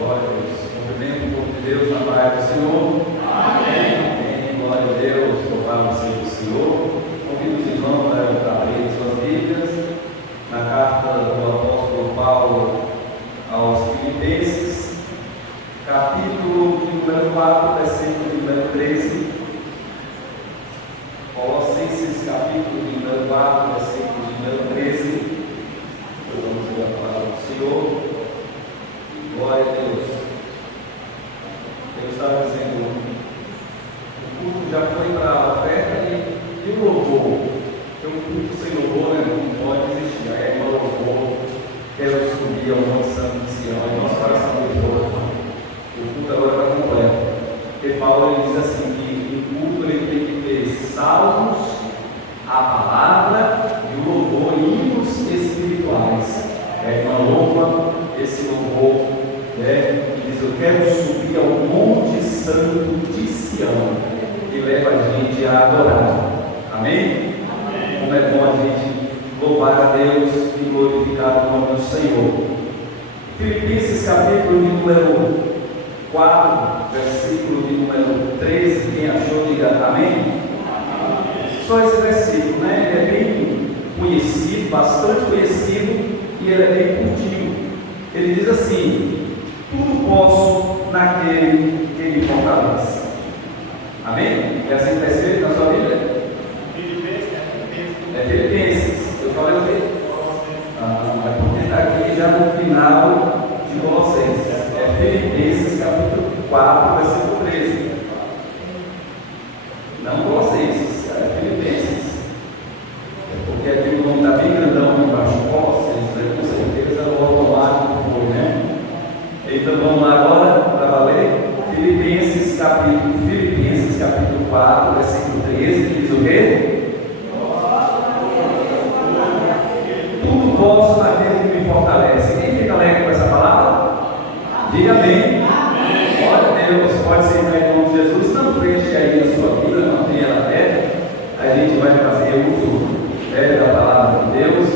Glória a Deus. Cumprimento o povo de Deus na paz do Senhor. Amém. Amém. Glória a Deus. Louvado seja o Senhor. Convido os irmãos a abrir suas Bíblias na carta do apóstolo Paulo aos Filipenses, capítulo de número 4, versículo de número 13. Colossenses, capítulo de número 4, versículo de número 13. Vamos ver a palavra do Senhor. Glória a Deus. Eu estava dizendo, o culto já foi para a oferta e o louvor. Porque o culto sem louvor, né, não pode existir. Aí é o louvor, quero subir ao Monte Santo de Sião, e nosso coração de povo. O culto agora está completo. Porque Paulo ele diz assim, que o culto ele tem que ter salmos, a palavra e o louvor, hinos espirituais. A irmã louva esse louvor, que diz: eu quero subir ao Monte Santo de Sião, e leva a gente a adorar. Amém? Amém. Como é bom a gente louvar a Deus e glorificar o nome do Senhor. Filipenses, capítulo de número 4, versículo de número 13. Quem achou, diga amém. Só esse versículo, né? Ele é bem conhecido, bastante conhecido, e ele é bem curtinho. Ele diz assim: tudo posso naquele que me fortalece. Amém? É assim que está escrito na sua Bíblia? É Filipenses. Eu falei o quê? É porque está aqui já no final de Colossenses. É Filipenses, capítulo 4, versículo 13. Não Colossenses, é Filipenses. É porque aqui o nome está bem grandão embaixo. Colossenses, com certeza o automático foi, né? Então vamos lá agora para valer. Filipenses capítulo 4, versículo 13, que diz o quê? Tudo posso naquele que me fortalece. Quem fica alegre com essa palavra? Diga amém. Glória a Deus. Pode sentar em nome de Jesus. Não feche aí a sua vida, não tenha ela aberta. A gente vai fazer uso da palavra de Deus.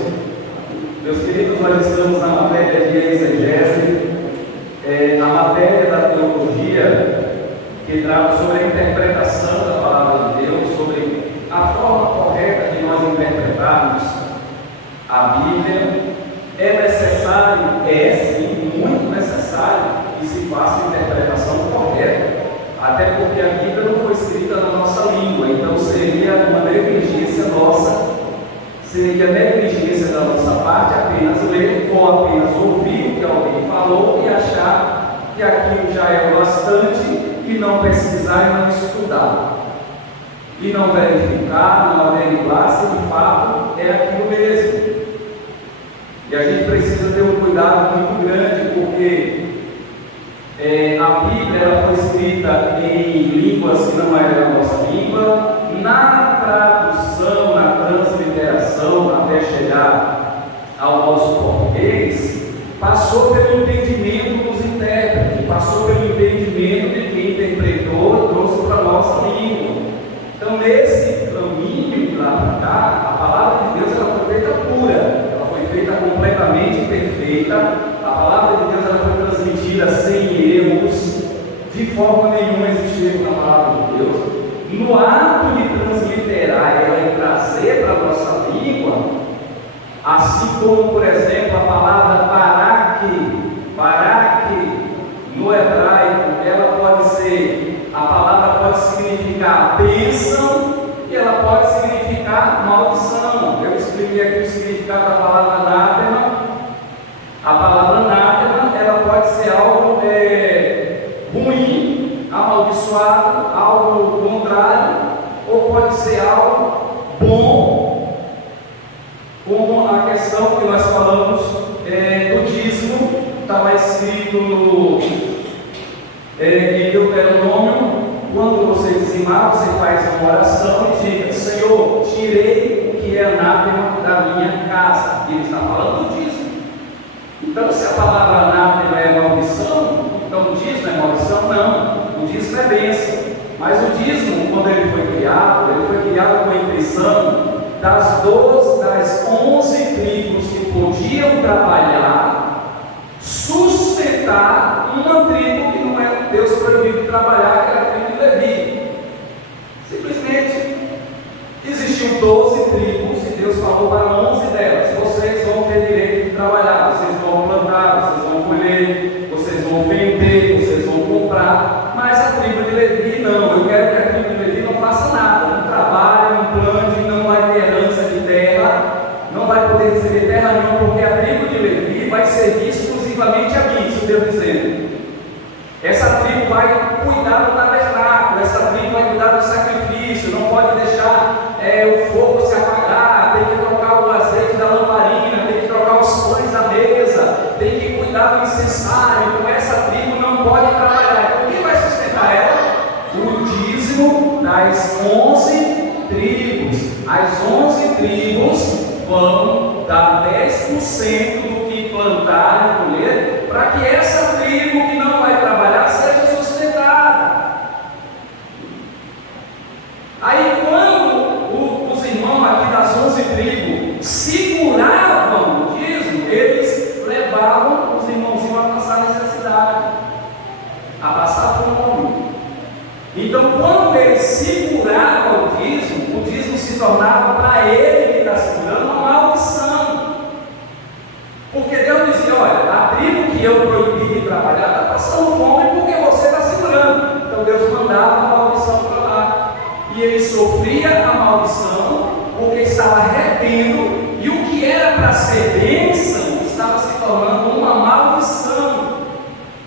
Meus queridos, nós estamos na matéria de exegese, a matéria da teologia, que trata sobre a interpretação da palavra de Deus, sobre a forma correta de nós interpretarmos a Bíblia. É necessário, sim, muito necessário, que se faça a interpretação correta, até porque a Bíblia não foi escrita na nossa língua, então seria uma negligência nossa, seria negligência da nossa parte apenas ler ou apenas ouvir o que alguém falou e achar que aquilo já é o bastante e não pesquisar e não estudar, e não verificar, não averiguar se de fato é aquilo mesmo. E a gente precisa ter um cuidado muito grande, porque a Bíblia ela foi escrita em línguas que não eram a nossa língua. Na tradução, na transliteração, até chegar ao nosso português, passou pelo entendimento dos intérpretes, passou pelo entendimento de quem interpretou e trouxe para a nossa língua. Então, nesse caminho de lá para cá, a palavra de Deus ela foi feita pura, ela foi feita completamente perfeita. A palavra de Deus ela foi transmitida sem erros, de forma nenhuma existiu na palavra de Deus. No ato de transliterar ela e trazer para a nossa língua, assim como, por exemplo, a palavra paraque, no hebraico, ela pode ser, a palavra pode significar bênção e ela pode significar maldição. Eu expliquei aqui o significado da palavra anátema. A palavra anátema, ela pode ser algo ruim, amaldiçoado, algo contrário, ou pode ser algo bom, como a questão que nós falamos do dízimo. Está lá escrito em Deuteronômio: quando você dizimar, você faz uma oração e diga: Senhor, tirei o que é anátema da minha casa. E ele está falando do dízimo. Então, se a palavra anátema é maldição, então o dízimo é maldição? Não, o dízimo é bênção. Mas o dízimo, quando ele foi criado com a intenção das 11 tribos que podiam trabalhar, sustentar sustentar uma tribo que não é Deus proibido trabalhar, que era a tribo de Levi. Simplesmente existiam 12 tribos e Deus falou para 11 delas: vocês vão ter direito de trabalhar, vocês vão plantar, vocês vão colher, vocês vão vender, vocês vão comprar. Mas a tribo de Levi não. Eu quero que a tribo de Levi não faça nada, não trabalhe, não plante, não vai ter herança de terra, não vai poder receber terra nenhuma, porque a tribo de Levi vai servir exclusivamente a mim. Isso Deus dizendo: essa tribo vai cuidar do tabernáculo, essa tribo vai cuidar do sacrifício, não pode deixar o fogo se apagar, tem que trocar o azeite da lamparina, tem que trocar os pães da mesa, tem que cuidar do incensário. Então essa tribo não pode trabalhar. Então quem vai sustentar ela? O dízimo das 11 tribos. As 11 tribos vão dar 10% do que plantar e colher, para que essa tribo que não vai trabalhar seja sustentada. Aí quando os irmãos aqui das 11 tribos seguravam o dízimo, eles levavam os irmãozinhos a passar necessidade, a passar fome. Então quando eles seguravam o dízimo se tornava para ele que está segurando uma maldição. Porque Deus dizia: olha, a tribo que eu proibi de trabalhar está passando fome porque você está segurando. Então Deus mandava a maldição para lá. E ele sofria a maldição porque estava retendo, e o que era para ser bênção estava se tornando uma maldição.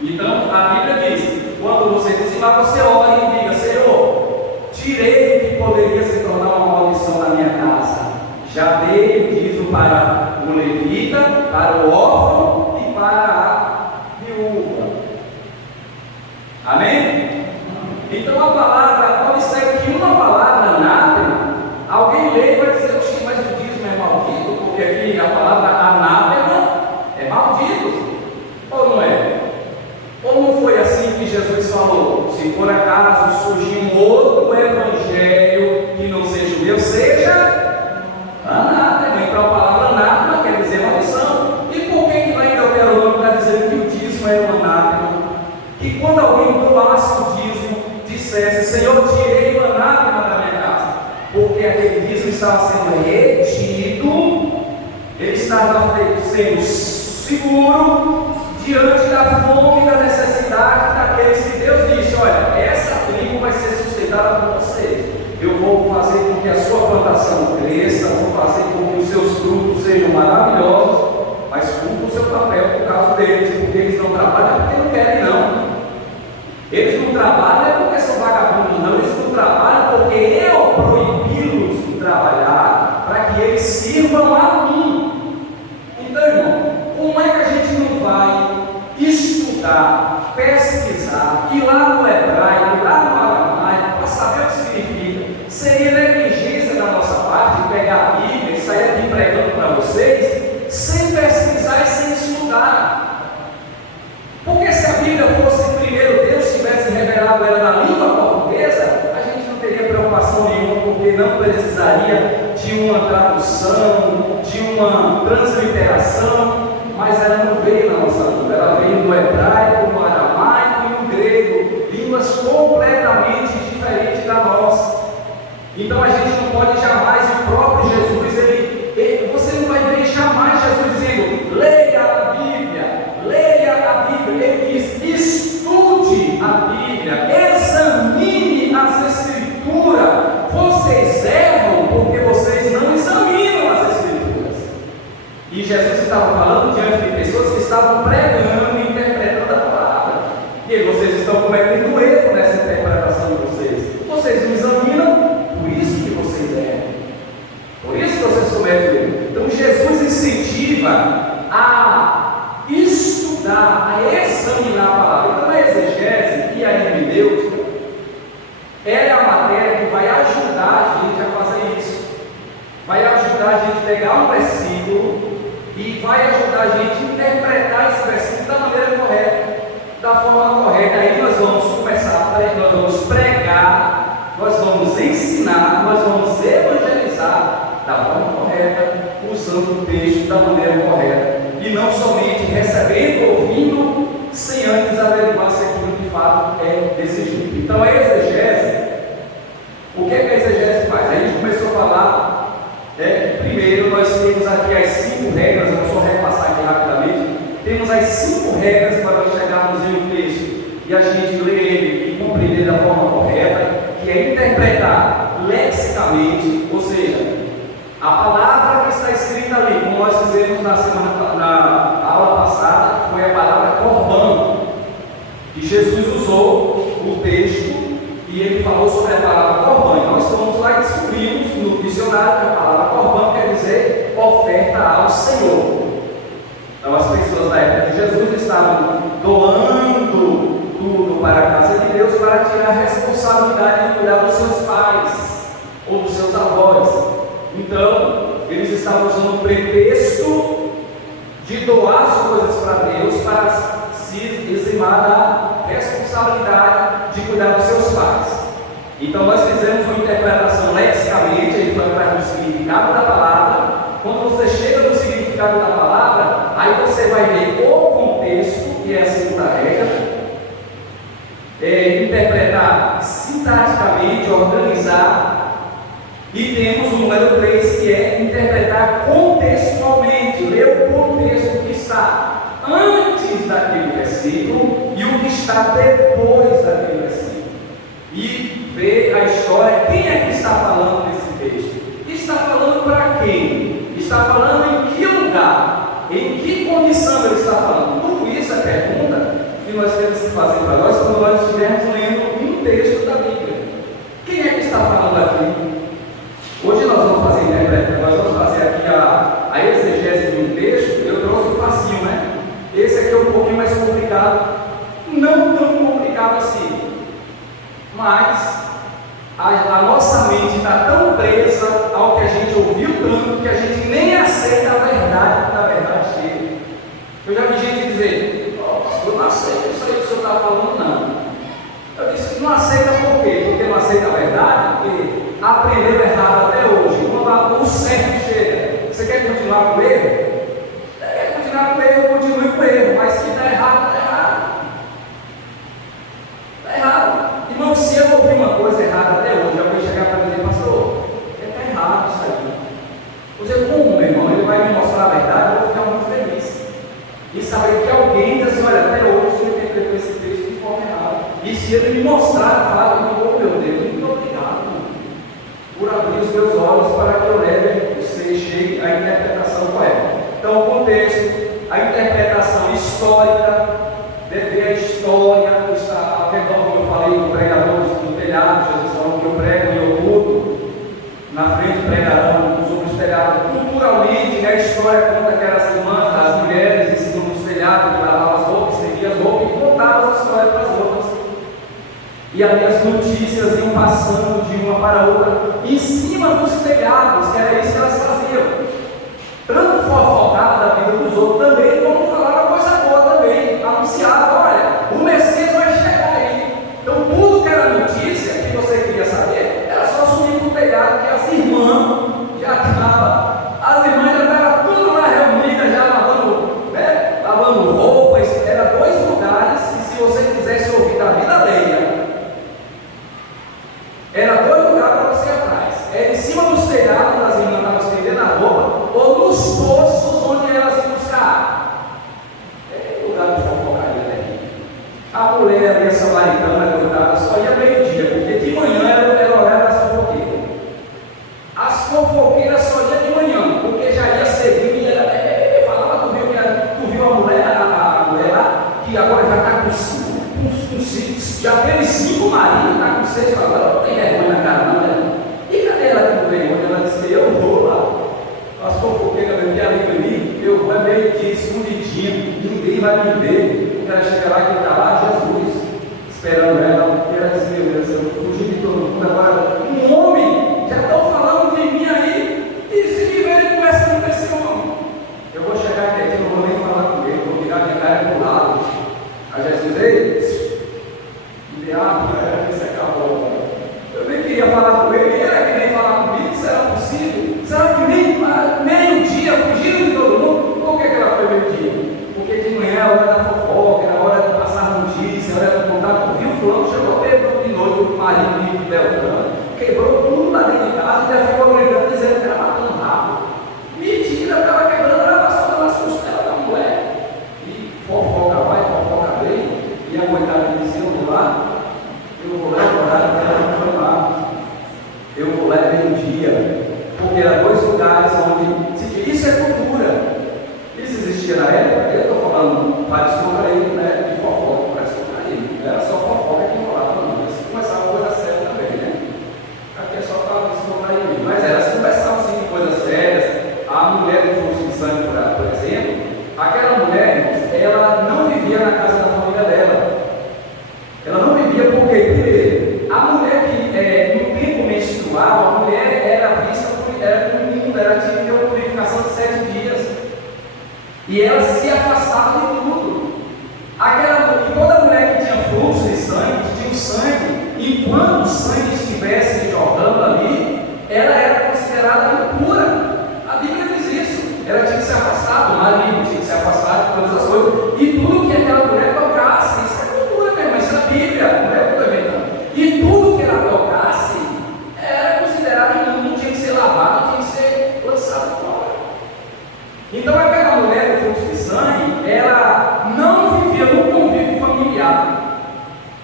Então a Bíblia diz: quando você dizimar, você ore e diga: Senhor, tirei o que poderia se tornar uma maldição na minha casa. Já dei o dízimo para o levita, para o órfão e para a viúva. Amém? Então a palavra, pode ser que uma palavra anátema, alguém lê e vai dizer: oxe, mas o dízimo é maldito, porque aqui a palavra anátema é maldito. Ou não é? Ou não foi assim que Jesus falou: se por acaso surgir um outro evangelho que não seja o meu, seja anátema. Então a palavra anátema quer dizer maldição. E por que lá em Deuteronômio está dizendo que o dízimo é um anátema? Que quando alguém doasse o dízimo, dissesse: Senhor, tirei o anátema da minha casa, porque aquele dízimo estava sendo retido, ele estava sendo seguro diante da fome e da necessidade daqueles que Deus disse: olha, essa tribo vai ser sustentada por vocês. Eu vou fazer com que a sua plantação cresça, vou fazer com que os seus frutos sejam maravilhosos, mas cumpra o seu papel por causa deles, porque eles não trabalham porque não querem, não. Eles não trabalham é porque são vagabundos, não. Eles não trabalham porque eu proibi-los de trabalhar, para que eles sirvam a mim. Então, irmão, como é que a gente não vai estudar, pesquisar, ir lá no hebraico, lá no aramaico, para saber o que significa? Seria negligência da nossa parte pegar a Bíblia e sair aqui pregando para vocês sem pesquisar e sem estudar. Porque se a Bíblia fosse primeiro Deus tivesse revelado ela na língua portuguesa, a gente não teria preocupação nenhuma, porque não precisaria de uma tradução, de uma transliteração. Mas ela não veio na nossa língua, ela veio no hebraico, no aramaico e no grego, línguas completamente diferentes da nossa. Então a gente não pode jamais, o próprio Jesus, você não vai ver jamais Jesus dizendo: leia a Bíblia, leia a Bíblia. Ele diz: estude a Bíblia, examine as Escrituras. Vocês erram porque vocês não examinam as Escrituras. E Jesus estava falando diante de pessoas que estavam pregando e interpretando a palavra. E vocês estão cometendo erro nessa interpretação de vocês. Vocês não examinam, por isso que vocês erram. Por isso que vocês cometem erro. Então Jesus incentiva a estudar, a examinar a palavra. Então a exegese e a hermenêutica, ela é a matéria que vai ajudar a gente a fazer isso. Vai ajudar a gente a pegar um versículo e vai ajudar a gente a interpretar esse versículo da maneira correta, da forma correta. Aí nós vamos começar, nós vamos pregar, nós vamos ensinar, nós vamos evangelizar da forma correta, usando o texto da maneira correta, e não somente recebendo, ouvindo, sem antes averiguar se aquilo de fato é desse jeito. Então a exegese, o que é que a exegese faz? A gente começou a falar, primeiro nós temos aqui as 5 regras, vamos só repassar aqui rapidamente. Temos as 5 regras para nós chegarmos em um texto e a gente ler ele e compreender da forma correta, que é interpretar lexicamente, ou seja, a palavra que está escrita ali, como nós fizemos na aula passada, foi a palavra corban, que Jesus usou o texto e ele falou sobre a palavra corban. Nós fomos lá e descobrimos no dicionário que a palavra corban quer dizer oferta ao Senhor. Então as pessoas da época de Jesus estavam doando tudo para a casa de Deus para tirar a responsabilidade de cuidar dos seus pais ou dos seus avós. Então, eles estavam usando o pretexto de doar as coisas para Deus para se eximar da responsabilidade de cuidar dos seus pais. Então, nós fizemos uma interpretação lexicamente, aí foi para o significado da palavra. Quando você chega no significado da palavra, aí você vai ver o contexto, que é a segunda regra, interpretar sintaticamente, organizar. E temos o número 3, que é interpretar contextualmente, ler o contexto que está antes daquele versículo e o que está depois daquele versículo. E ver a história, quem é que está falando nesse texto? Está falando para quem? Está falando em que lugar? Em que condição ele está falando? Tudo isso é pergunta que nós temos que fazer para nós quando nós estivermos lendo um texto da Bíblia. Quem é que está falando aqui? Hoje nós vamos fazer interpretação, nós vamos fazer aqui a exegese de um texto. Eu trouxe um facinho, né? Esse aqui é um pouquinho mais complicado, não tão complicado assim, mas a nossa mente está tão presa ao que a gente ouviu tanto que a gente nem aceita a verdade da verdade chega. Eu já vi gente dizer: eu não aceito isso aí que o senhor está falando, não. Eu disse: não aceita por quê? Porque não aceita a verdade? Porque aprendeu errado até hoje. Quando o certo chega, você quer continuar com o erro? Quer continuar com o erro, continue com o erro, mas se está errado, está errado. Está errado. Irmão, se eu ouvir uma coisa errada até hoje, eu vou chegar para dizer: pastor, está errado isso aí. Você, como, meu irmão, ele vai me mostrar a verdade, eu vou ficar muito feliz. E saber que alguém diz assim: olha, até hoje você interpretou esse texto de forma errada. E se ele me mostrar, fala: oh meu Deus, muito obrigado por abrir os meus olhos para que eu leve, você chegue à interpretação correta. Então, o contexto, a interpretação histórica, deve ver a história, está ao redor, como eu falei, do pregador do telhado. Jesus falou que eu prego e eu culto, na frente pregarão sobre os telhados. Culturalmente, a história conta que aquelas irmãs, as mulheres em cima dos telhados, que lavavam as roupas, estendiam as roupas e contavam as histórias para as outras. E ali as notícias iam passando de uma para outra, em cima dos telhados, que era isso que elas faziam. Tanto fofocar da vida dos outros também, como falar uma coisa boa também. Anunciar: olha, o Messias vai chegar aí. Então tudo que era notícia, que você queria saber, era só subir para o telhado, que as irmãs já estavam. As irmãs já estavam tudo lá reunidas, já lavando roupas. Era 2 lugares, e se você quisesse ouvir da vida alheia, era 2 lugares para você ir atrás. Era em cima dos telhados, as irmãs estavam estendendo a roupa, ou nos poços onde elas iam buscar. É lugar de fofocaria, né? A mulher ali, a samaritana, coitada, só ia meio-dia, porque de manhã era o horário das fofoqueiras. As fofoqueiras só iam de manhã, porque já ia seguir e ela falava: tu viu a mulher lá, que agora já está com 5, já teve 5 maridos, está com 6, falando, não tem vergonha na cara, não, né? E cadê ela que não veio? Ela disse: eu vou lá. As fofoqueiras me ali comigo, eu vou meio-dia, escondidinho, ninguém vai me ver. Ela chega lá, que está lá, Jesus, esperando ela. E ela disse: meu Deus, eu fugi de todo mundo, agora um homem, já estão falando de mim aí, e se me verem conversando com esse homem, eu vou chegar aqui, eu não vou nem falar com ele, vou virar minha cara para o lado. Aí Jesus: ei, isso acabou. Eu nem queria falar com ele, era que nem falar comigo. Será possível? Será que nem meio-dia fugiram de todo mundo? Por que ela foi meio-dia? Porque de manhã é a hora da fofoca, era a hora E a coitada disse: eu vou lá orar, ela foi lá. Eu vou lá meio-dia. Porque eram dois lugares onde se diz, isso é cultura. Isso existia na época. Eu estou falando para descontrair, né? De fofoca, para descontrair. Não era só fofoca que rolava, não. Mas começava a coisa séria também, né? Aqui é só para descontrair. Mas elas conversavam sim de coisas sérias. A mulher do fluxo de sangue, por exemplo, aquela mulher, ela não vivia na casa da família dela. Ela não vivia porque, primeiro, a mulher que no tempo menstrual, a mulher era vista como imunda, ela tinha uma purificação de 7 dias. E ela se afastava de tudo. E toda mulher que tinha fluxo de sangue, que tinha o sangue, enquanto o sangue estivesse jorrando ali, ela era considerada impura. A Bíblia diz isso. Ela tinha que se afastar do marido, tinha que se afastar de todas as coisas. E tudo que aquela mulher tocasse, isso é cultura mesmo, isso é a Bíblia, não é o que eu estou inventando. E tudo que ela tocasse era considerado imundo, tinha que ser lavado, tinha que ser lançado fora. Então aquela mulher do fluxo de sangue, ela não vivia no convívio familiar.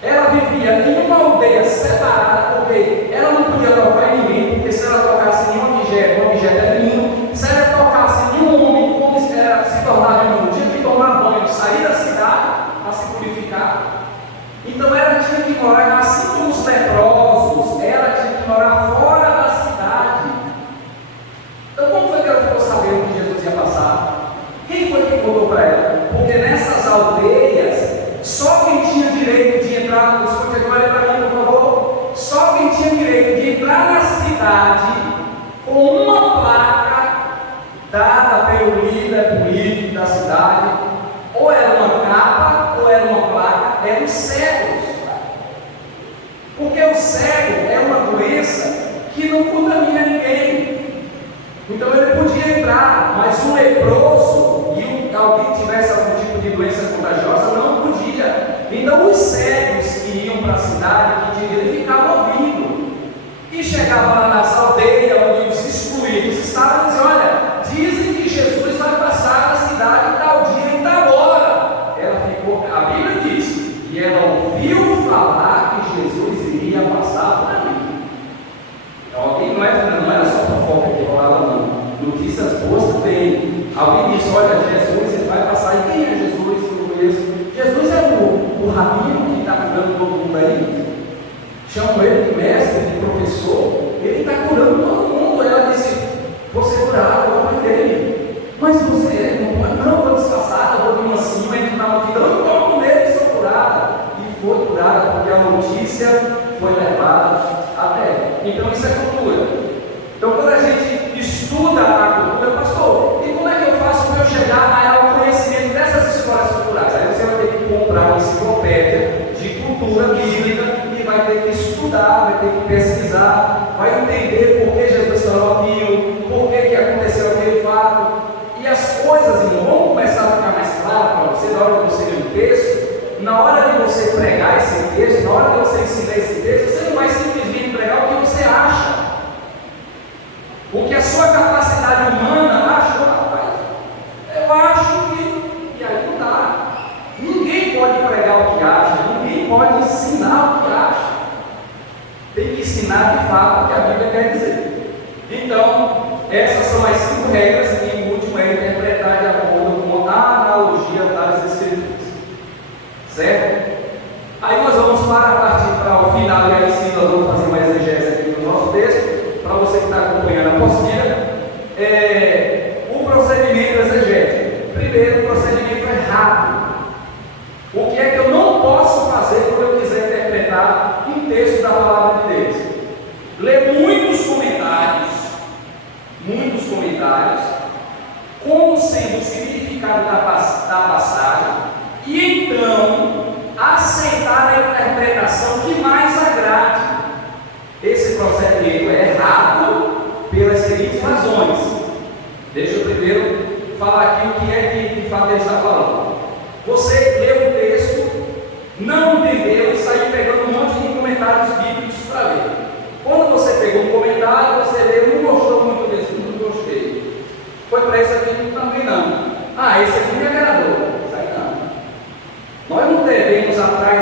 Ela vivia em uma aldeia separada, porque ela não podia tocar em ninguém, porque se ela tocasse em um objeto é imundo. Se ela tocasse em um homem, como se tornava imundo, tinha que tomar banho, sair da cidade para se purificar. Então ela tinha que morar, assim como os leprosos, ela tinha que morar fora da cidade. Então como foi que ela ficou sabendo que Jesus ia passar? Quem foi que contou para ela? Porque nessas aldeias, só quem tinha direito de entrar, olha para mim, por favor, só quem tinha direito de entrar na cidade com uma placa dada pelo líder político da cidade, ou era uma capa, ou era uma placa, eram cegos. Porque o cego é uma doença que não contamina ninguém. Então ele podia entrar, mas um leproso e alguém que tivesse algum tipo de doença contagiosa não podia. Então os cegos que iam para a cidade, ele ficava ouvindo. E chegava lá nas aldeias, onde os excluídos estavam, e dizia: olha, dizem que Jesus vai passar na cidade tal dia e tal hora. Ela ficou, a Bíblia diz, e ela ouviu falar que Jesus iria passar por ali. Alguém não era só fofoca que rolava, não. Notícias boas também. Alguém disse: olha, Jesus ele vai passar. E quem é Jesus? Eu conheço. Jesus é o rabino que está curando todo mundo aí. Chamam ele de mestre, de professor. Ele está curando todo mundo. Ela disse: você curado, eu vou dele. Mas você não pode, não, vou disfarçada, vou vir assim, entro na multidão, eu toco nele e sou curada. E foi curada, porque a notícia foi levada até ela. Então isso é cultura. Então quando a gente estuda a cultura, pastor, e como é que eu faço para eu chegar ao conhecimento dessas histórias culturais? Aí você vai ter que comprar uma enciclopédia de cultura bíblica e vai ter que estudar, vai ter que pesquisar, vai entender por que Jesus falou aquilo, por que aconteceu aquele fato. E as coisas, irmão, vão começar a ficar mais claras para você na hora de você ler o texto. Na hora de você pregar esse texto, na hora de você ensinar esse texto, você não vai simplesmente pregar o que você acha. Porque a sua capacidade humana achou, rapaz, eu acho que, e aí não dá. Ninguém pode pregar o que acha, ninguém pode ensinar o que acha. Tem que ensinar de fato o que a Bíblia quer dizer. Então, essas são as 5 regras, e o último é interpretar de acordo com a analogia das Escrituras. Certo? Aí nós vamos partir para o final, e aí sim nós vamos fazer uma exegese aqui do nosso texto, para você que está acompanhando a apostila. O procedimento exegético. Primeiro, o procedimento é rápido. O que é que eu não posso fazer quando eu quiser interpretar um texto da palavra de Deus? Ler muitos comentários, como sendo o significado da passagem, e então aceitar a interpretação que mais agrade. Esse procedimento é errado pelas seguintes razões. Deixa eu primeiro falar aqui o que é que de fato ele está falando. Você leu o texto, não entendeu e saiu pegando um monte de comentários bíblicos para ler. Quando você pegou um comentário, você leu, não gostou muito desse, não gostei. Foi para esse aqui também não. Esse aqui me agradou. Isso aí não. Nós não devemos atrás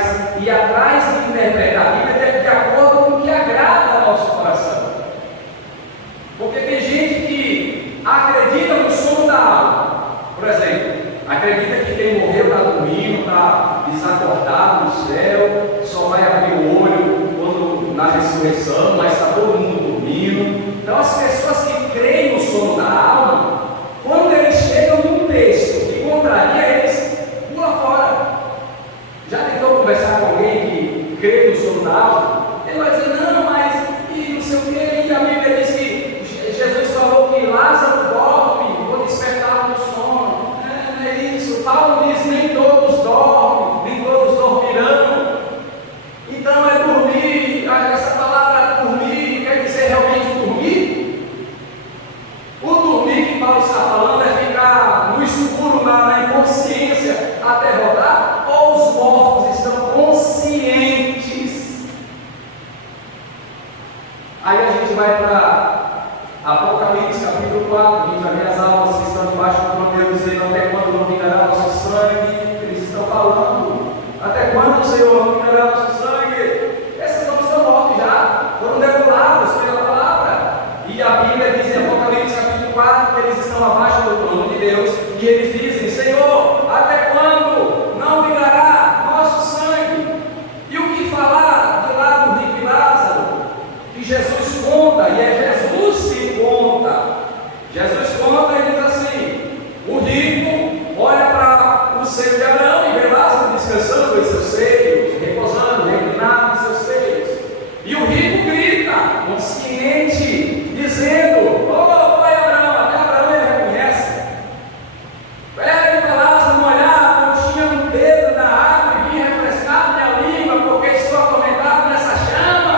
sobrenatural, ele vai dizer, não, mas e não sei o que, e a Bíblia diz que Jesus falou que Lázaro dorme, vou despertar do sono. Não é isso. Paulo diz, nem todos dormem, nem todos dormirão. Então é dormir, essa palavra dormir quer dizer realmente dormir? O dormir que Paulo está falando é ficar no escuro, na inconsciência, até rodar, ou os mortos estão conscientes? Aí a gente vai para Apocalipse capítulo 4, a gente vai ver as almas que estão debaixo do trono de Deus, dizendo, até quando não vingará nosso sangue? Eles estão falando, até quando o Senhor não vingará nosso sangue? Esses homens estão mortos já, foram degolados pela palavra, e a Bíblia diz em Apocalipse capítulo 4, que eles estão abaixo do trono de Deus, e eles dizem, Senhor, até quando não vingará nosso sangue? E o que falar de lá do rico Lázaro, que Jesus conta, e é Jesus que conta. Jesus conta e diz assim, o rico olha para o seio de Abraão e vê Lázaro descansando em seus seios, repousando, reclinado em seus seios, e o rico grita, consciente, dizendo, oh pai Abraão, até Abraão ele reconhece, pede para Lázaro molhar a pontinha do dedo na água e vir refrescar minha língua, porque estou atormentado nessa chama.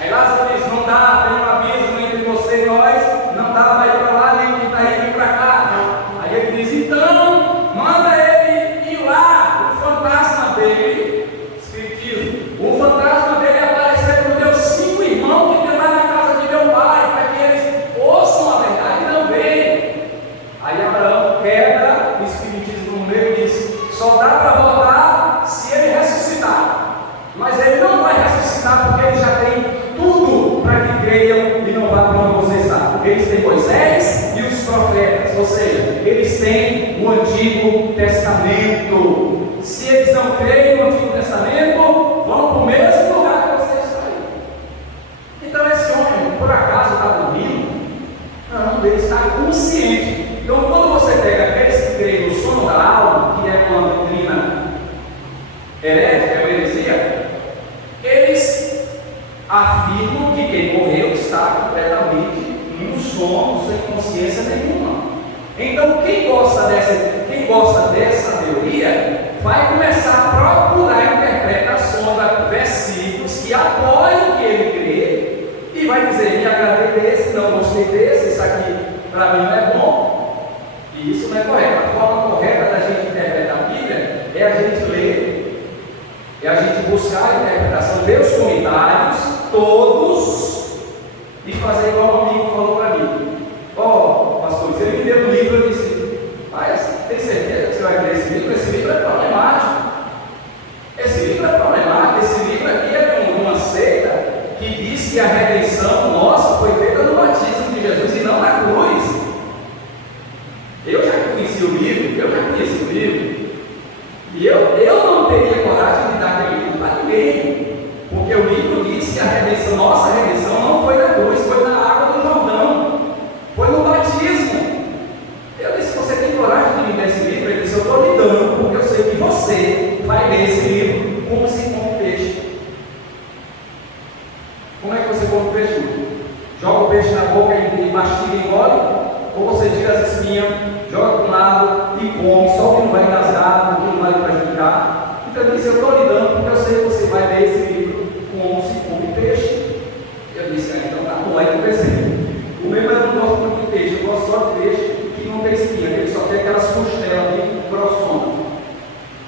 Aí Lázaro diz, não dá, tem um abismo entre você e nós, não dá, vai para lá, nem que está aí, vem para cá. Aí ele diz, então, manda ele ir lá, o fantasma dele, espiritismo, o fantasma dele aparecer para os meus 5 irmãos que tem lá na casa de meu pai, para que eles ouçam a verdade e não venham. Aí Abraão quebra o espiritismo no meio e diz, só dá para voltar se ele ressuscitar, mas ele não vai ressuscitar porque ele já tem tudo para que creiam e não vá para onde você está. Eles têm Moisés e os profetas, ou seja, eles têm o Antigo Testamento. Se eles não creem no Antigo Testamento, vão para o mesmo lugar que você está aí. Então esse homem, por acaso, está dormindo? Não, ele está consciente. Então quando você pega aqueles que creem no sono da alma, que é uma doutrina herética, é uma heresia, eles afirmam que quem morreu está completamente no sono, sem consciência nenhuma. Então quem gosta dessa teoria vai começar a procurar interpretações, versículos que apoiam o que ele crê e vai dizer, me agradei desse, não gostei desse, isso aqui para mim não é bom. E isso não é correto. A forma correta da gente interpretar a Bíblia é a gente ler, é a gente buscar a interpretação, ver os comentários todos e fazer igual o amigo falou para mim. Ó, pastor, você me deu um livro, eu disse, mas tem certeza que você vai ler esse livro? Esse livro é problemático. Esse livro é problemático. Esse livro aqui é de uma seita que diz que a redenção nossa foi feita no batismo de Jesus e não na cruz. Eu já conheci o livro, e eu não teria coragem de dar aquele livro para ninguém, porque o livro diz que a redenção, nossa redenção não foi na cruz, foi na água do Jordão, foi no batismo. Eu disse, você tem coragem de ler esse livro? Ele disse, eu estou lhe dando, porque eu sei que você vai ler esse livro como se come peixe. Como é que você come peixe? Joga o peixe na boca e mastiga e engole? Ou você tira as espinhas, joga para um lado e come, só que não vai engasgar, que não vai prejudicar? Então eu disse, eu estou lhe dando, porque eu sei que você vai ler esse livro como se come peixe. Eu disse, então tá bom, aí eu pensei, o meu eu não gosto muito de peixe, eu gosto só de peixe que não tem espinha, ele só tem aquelas costelas ali grossonas,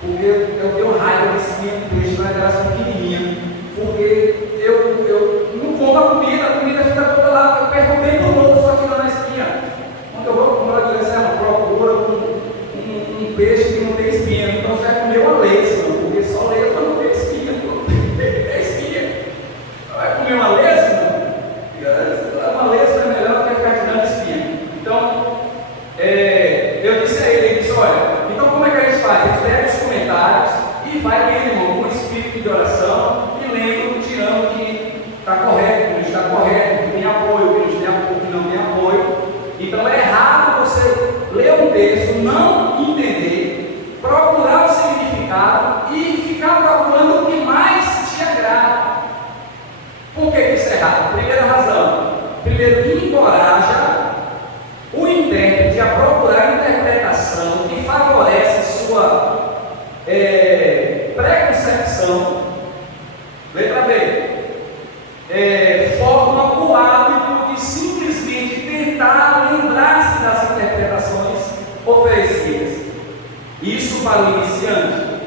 porque eu tenho raiva de espinha de peixe, mas elas pequenininhas, porque eu não como a comida fica toda lá, eu perco o tempo todo só tirando a espinha. Quando eu vou comer uma direção, procura um peixe que não tem espinha, então você vai comer uma lesma, porque só lesma não tem espinha, tem espinha. Vai comer uma lesma? Uma lesma é melhor do que ficar tirando espinha. Então, eu disse a ele, olha, então como é que a gente faz? A gente pega os comentários e vai lendo com um espírito de oração e lendo, tirando o que está correto, o que não está correto, o que tem apoio, o que não tem apoio. Então é errado você ler um texto, não entender, procurar o significado e ficar procurando o que mais te agrada. interpretação. Letra B. Forma o hábito de simplesmente tentar lembrar-se das interpretações oferecidas. Isso, para o iniciante,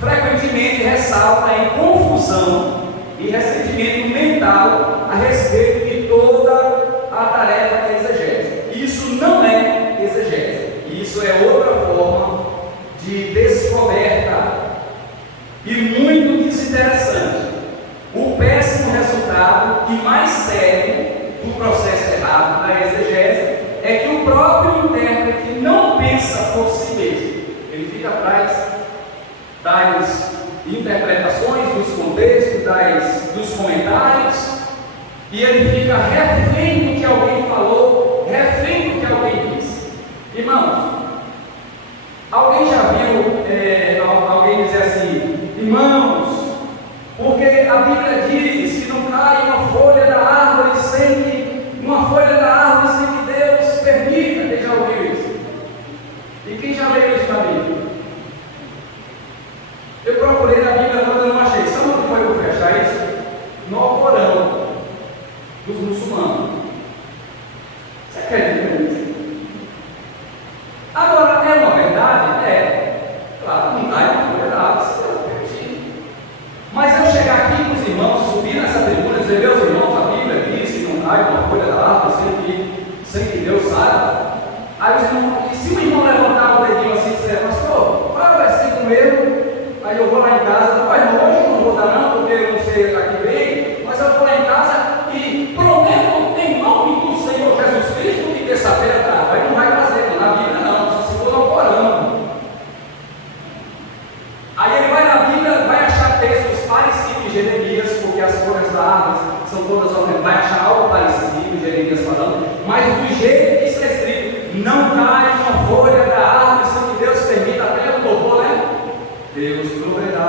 frequentemente ressalta em confusão e ressentimento mental a respeito de toda a tarefa da exegese. Isso não é exegese, isso é outra forma de descoberta e muito desinteressante. O péssimo resultado e mais sério do processo errado da exegese é que o próprio intérprete não pensa por si mesmo. Ele fica atrás das interpretações, dos contextos, dos comentários, e ele fica refém do que alguém falou, refém do que alguém disse. Irmãos, alguém já viu alguém dizer assim: irmãos, porque a Bíblia diz que não cai uma folha da árvore sem que Deus permita? Quem já ouviu isso? E quem já leu isso na Bíblia? Eu procurei na Bíblia, quando eu não achei. Sabe onde foi que eu fui achar isso? No Alcorão dos muçulmanos. Você acredita nisso? Agora, é uma verdade? É. Claro, não dá uma folha da árvore se Deus permitir. Mas eu chegar aqui com os irmãos, subir nessa tribuna e dizer: meus irmãos, a Bíblia diz que não cai uma folha da árvore sem que Deus saiba. Aí os irmãos, e se o irmão levantar o dedinho assim e disser: pastor, qual é o versículo mesmo? Aí eu vou lá em casa: pai, hoje não vou dar não, porque eu não sei aqui bem, mas eu vou lá em casa e prometo em nome do Senhor Jesus Cristo que terça-feira tá. Aí não vai fazer na Bíblia não, se for no Corão. Aí ele vai na Bíblia, vai achar textos parecidos de Jeremias, porque as folhas da árvore são todas ordenadas, vai achar algo parecido, Jeremias falando, mas do jeito que está escrito: não cai uma folha da árvore sem que Deus permita. Até o louvor, né? Deus proverá,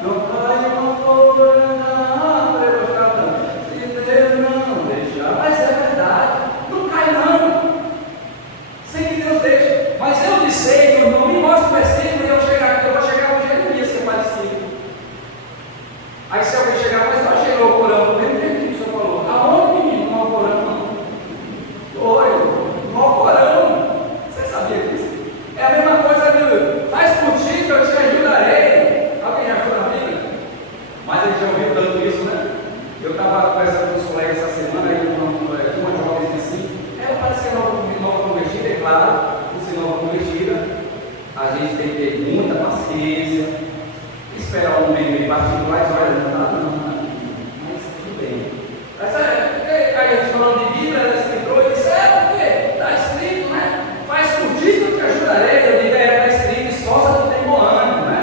não cai uma folha da árvore. Eu vou ficar dando: se Deus não deixar. Mas é verdade, não cai não, sem que Deus deixe. Mas eu disse: eu não me mostro o versículo e eu vou chegar com Jeremias, que é parecido. Aí se alguém chegar: mas não chegou o Corão, não tem que o senhor falou. Aonde, menino? No Corão não. Oi, no Corão. Você sabia disso? É a mesma coisa que faz por ti que eu te ajudarei. Alguém ajuda a Bíblia? Mas ele já ouviu tanto isso, né? Eu estava conversando com os colegas essa semana, aí uma jovem disse assim: parece que é nova convertida. É claro, por ser nova convertida, a gente tem que ter muita paciência, esperar um meio particular, olha, não dá não, mas tudo bem. Aí a gente falando de Bíblia, ela explicou e disse: porque está escrito, né? Faz por ti que eu te ajudarei. Eu digo: está escrito, esforça tu tem bom ânimo, né?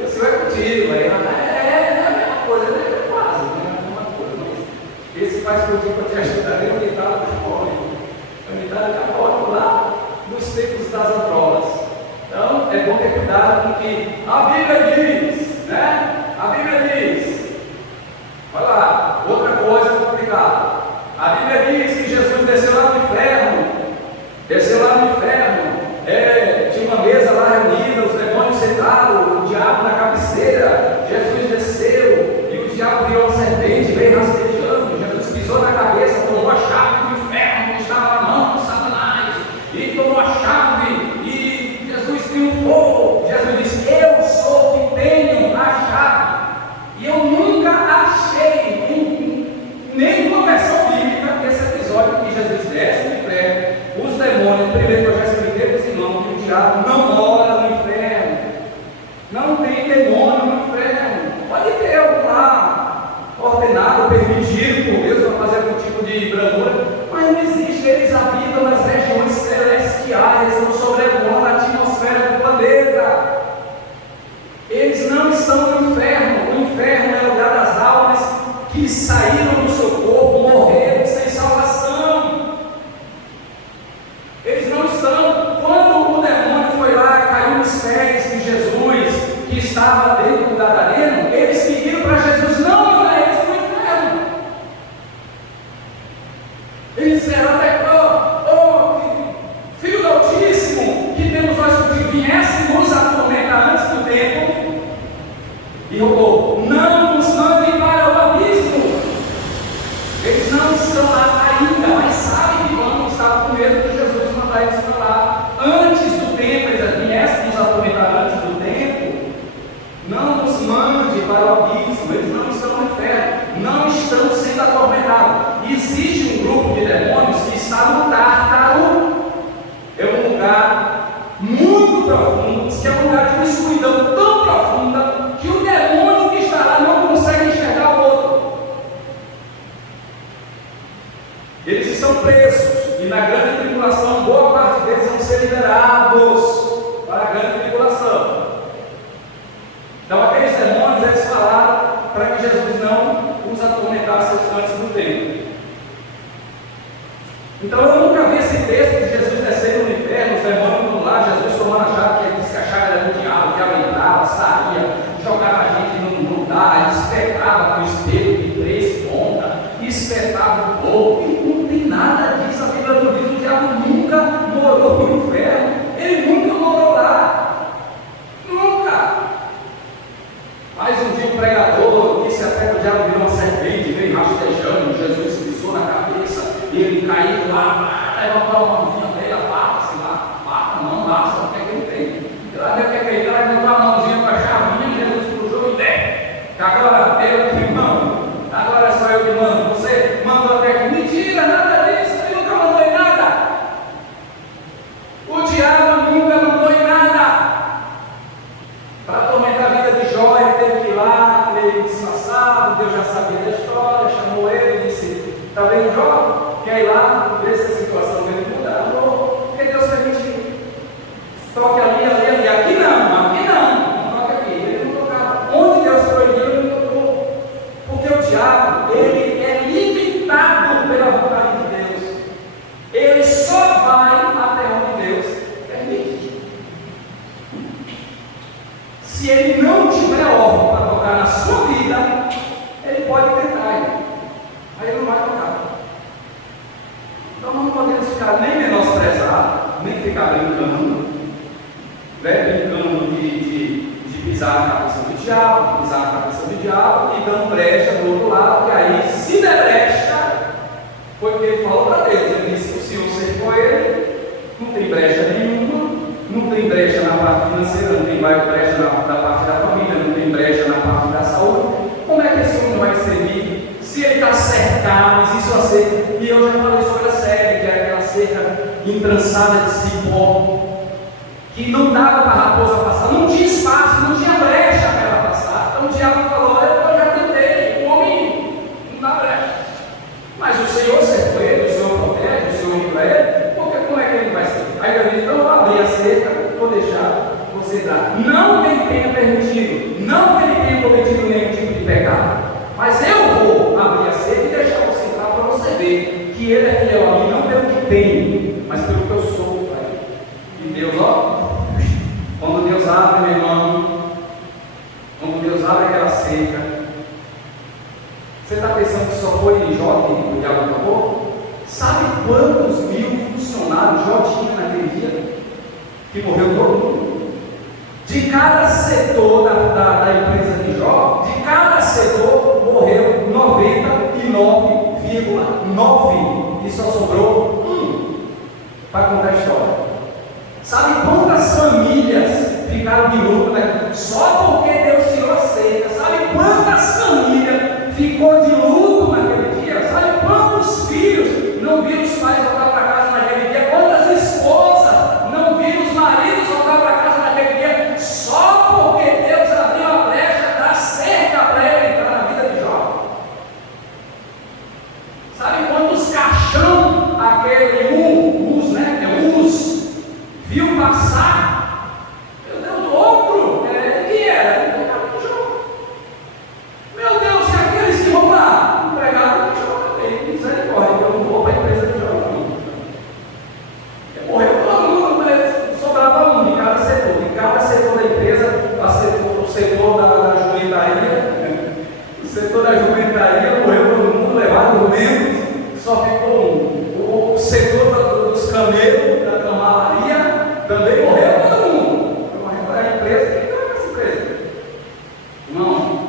E o Senhor é contigo. Aí ela: é a mesma coisa, é quase, não é a mesma coisa, mas esse faz por ti que eu te ajudarei é um ditado católico. É um ditado católico lá nos tempos das Androlas. Então, é bom ter cuidado com o que a Bíblia diz, né? A Bíblia diz. Olha lá, outra coisa complicada. A Bíblia diz que Jesus desceu lá no inferno. Desceu lá no inferno. Tinha uma mesa lá reunida, os demônios sentados, o diabo na cabeceira. Jesus desceu e o diabo virou uma serpente, veio rastejando. Jesus pisou na cabeça, tomou a chave do inferno que estava na mão de Satanás. E tomou a chave e Jesus triunfou. Jesus disse: eu sou o que tenho a chave. E eu nunca achei em nenhuma versão bíblica esse episódio que Jesus desce no inferno. Os demônios, primeiro que eu já expliquei para os irmãos, que o diabo não mora no inferno. Não tem demônio no inferno. Pode ter algum lá ordenado, permitido por Deus para fazer algum tipo de bravura, mas não existe. Eles habitam nas regiões celestiais, eles estão sobrevoando a atmosfera do planeta. Eles não estão no inferno. O inferno é o lugar das almas que saíram do seu corpo, morreram sem salvação. Eles não estão. Quando o demônio foi lá e caiu nos pés de Jesus, que estava dentro do Gadareno, eles pediram para Jesus não mandar eles para o inferno. Eles disseram até: Filho do Altíssimo, que temos nós contigo, viesse nos atormentar antes do tempo. rogou: não nos mande para o abismo. Eles não estão lá ainda, mas sabem que vão, estavam com medo de Jesus mandar eles para lá. Antes do tempo, eles viessem nos atormentar antes do tempo. Não nos mande para o abismo. Eles não estão no inferno, não estão sendo atormentados. Existe um grupo de demônios que está no Tártaro. É um lugar muito profundo, que é um lugar de uma escuridão tão profunda que o demônio que está lá não consegue enxergar o outro. Eles estão presos, e na grande tribulação, boa parte deles vão ser liberados para a grande tribulação. Então, aqueles demônios, eles falaram para que Jesus não os atormentasse antes do tempo. Então, eu nunca vi esse texto de Jesus descendo no inferno, os demônios vão lá, Jesus tomando a chave, que disse que a chave era do diabo, que ela entrava, saía, jogava a gente no lugar, espetava com o espelho de 3 pontas, espetava o corpo, e não tem nada disso. A Bíblia não diz: o diabo nunca morou no inferno, ele nunca morou lá, nunca. Mas um dia o pregador disse até que o diabo virou uma serpente, veio rastejando, Jesus se pisou na cabeça, e ele caiu lá, levantou a mãozinha dele, pata-se lá, pata não, basta, o que é que ele tem? Ele lá deu o que é que ele tem, levantou a mãozinha com a chavinha, Jesus cruzou e der, que agora eu que mando, agora é só eu que mando, você mandou até aqui. Mentira, nada disso, ele nunca mandou em nada. O diabo nunca mandou em nada. Para atormentar a vida de Jó, ele teve que ir lá, meio disfarçado, Deus já sabia da história, chamou ele e disse: está bem, Jó? Quer ir lá, ver se a situação dele muda? Não, porque Deus permitiu. Toque ali, aqui não toque aqui. Ele não tocava. Onde Deus proibiu, ele não tocou. Porque o diabo, ele é limitado pela vontade de Deus. Ele só vai até onde Deus permite. Se ele não tiver ordem para tocar na sua vida, ele pode tentar, aí ele não vai tocar. Então não podemos ficar nem menosprezados, nem ficar brincando, brincando de pisar na cabeça do diabo, de pisar na cabeça do diabo, e dando brecha do outro lado, que aí, se der brecha, foi o que ele falou para Deus. Ele disse que o Senhor cercou ele, não tem brecha nenhuma, não tem brecha na parte financeira, não tem brecha na parte da família, não tem brecha na parte da saúde. Como é que esse homem vai servir se ele está cercado, existe uma cerca? E eu já falei sobre a série, que é aquela cerca entrançada de cipó, que não dava para a raposa passar, não tinha espaço, não tinha brecha para ela passar. Então o diabo falou: eu já tentei, o homem não dá brecha. Mas o Senhor cercou ele, o Senhor protege, o Senhor livra ele, porque como é que ele vai ser? Aí ele disse: então eu vou abrir a cerca, vou deixar você entrar. Não que ele tenha permitido, não que ele tenha cometido nenhum tipo de pecado, mas eu vou abrir a cerca e deixar você entrar para você ver que ele é fiel a mim, não pelo que tenho, mas pelo que eu sou para ele. E Deus, quando Deus abre, meu irmão, quando Deus abre aquela cerca, você está pensando que só foi Jó que o diabo tocou? Sabe quantos mil funcionários Jó tinha naquele dia? Que morreu todo mundo. De cada setor da empresa de Jó, de cada setor morreu 99,9, e só sobrou para contar a história. Sabe quantas famílias ficaram de luto, né? Só porque Deus tirou a cerca? Sabe quantas famílias ficou de luto naquele dia? Sabe quantos filhos não viram os pais voltar para casa naquele dia? Quantas esposas não viram os maridos voltar para casa naquele dia? Só porque Deus abriu a brecha da cerca para ele entrar na vida de Jó. Sabe quantos caixão aquele viu passar? Meu Deus, outro, quem era? O empregado de Jó. Meu Deus, e aqueles que vão lá? O empregado de Jó também, misericórdia, eu não vou para a empresa de Jó, não. Morreu todo mundo, mas sobrava um de cada setor. Em cada setor da empresa, o setor da jumentaria, o setor da jumentaria morreu todo mundo, levado menos, só ficou um. O setor dos camelos, da camalaria, também morreu todo mundo. Foi uma empresa. Quem está nessa empresa? Irmão,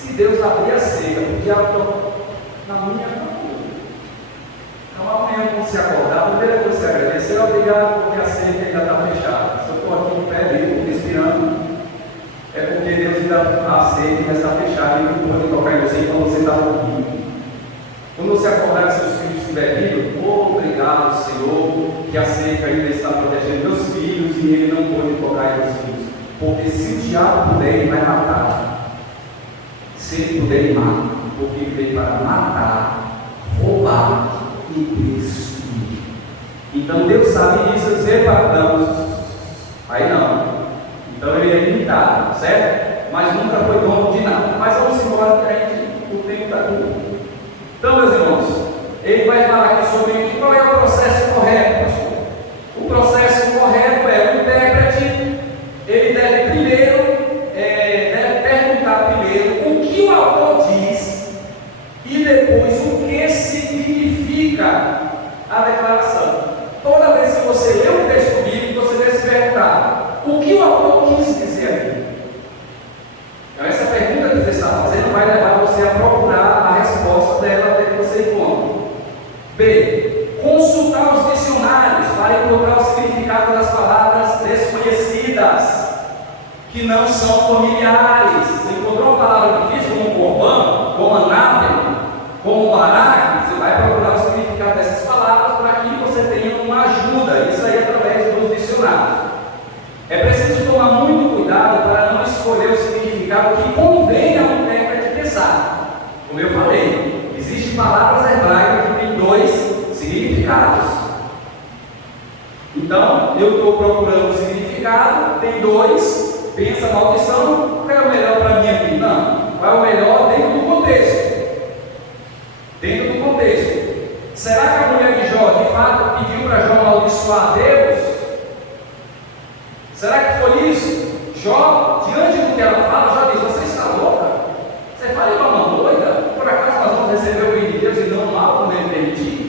Se Deus abrir a seca, o diabo toca na minha procura. Então amanhã, quando se acordar, a primeira coisa que você agradecer, obrigado porque a seca ainda está fechada. Se eu estou aqui em pé, vivo, respirando, é porque Deus ainda a seca ainda está fechada e não pode tocar em você quando você está dormindo. Quando você acordar e seus filhos estiverem vivos, obrigado, Senhor, que a seca ainda está protegendo meus filhos e ele não pode tocar em meus filhos. Porque se o diabo puder, ele vai matar. Se ele puder, ele mata. Porque ele veio para matar, roubar e destruir. Então Deus sabe disso, dizer para não. Aí não. Então ele é limitado, certo? Mas nunca foi dono de nada. Mas vamos embora, que o tempo está curto. Então, meus irmãos, ele vai falar aqui sobre qual é o processo correto, pastor. O processo correto é o intérprete, ele deve perguntar primeiro o que o autor diz e depois o que significa a declaração. Toda vez que você lê um texto bíblico, você deve se perguntar o que o autor quis dizer aqui. Então, essa pergunta que você está fazendo vai levar você a procurar a resposta dela até que você encontre. B. Consultar os dicionários para encontrar o significado das palavras desconhecidas, que não são familiares. Você encontrou uma palavra difícil, como corban, como anábel, como baraque, você vai procurar o significado dessas palavras para que você tenha uma ajuda. Isso aí através dos dicionários. É preciso tomar muito cuidado para não escolher o significado que convém ao intérprete pensar. Como eu falei, existem palavras hebraicas que têm dois significados. Então, eu estou procurando o significado, tem dois, pensa maldição, qual é o melhor para mim aqui? Não, qual é o melhor dentro do contexto? Dentro do contexto. Será que a mulher de Jó, de fato, pediu para Jó amaldiçoar Deus? Será que foi isso? Jó, diante do que ela fala, Jó diz: você está louca? Você fala igual uma doida? Por acaso nós vamos receber o bem de Deus e não o mal como ele permitiu?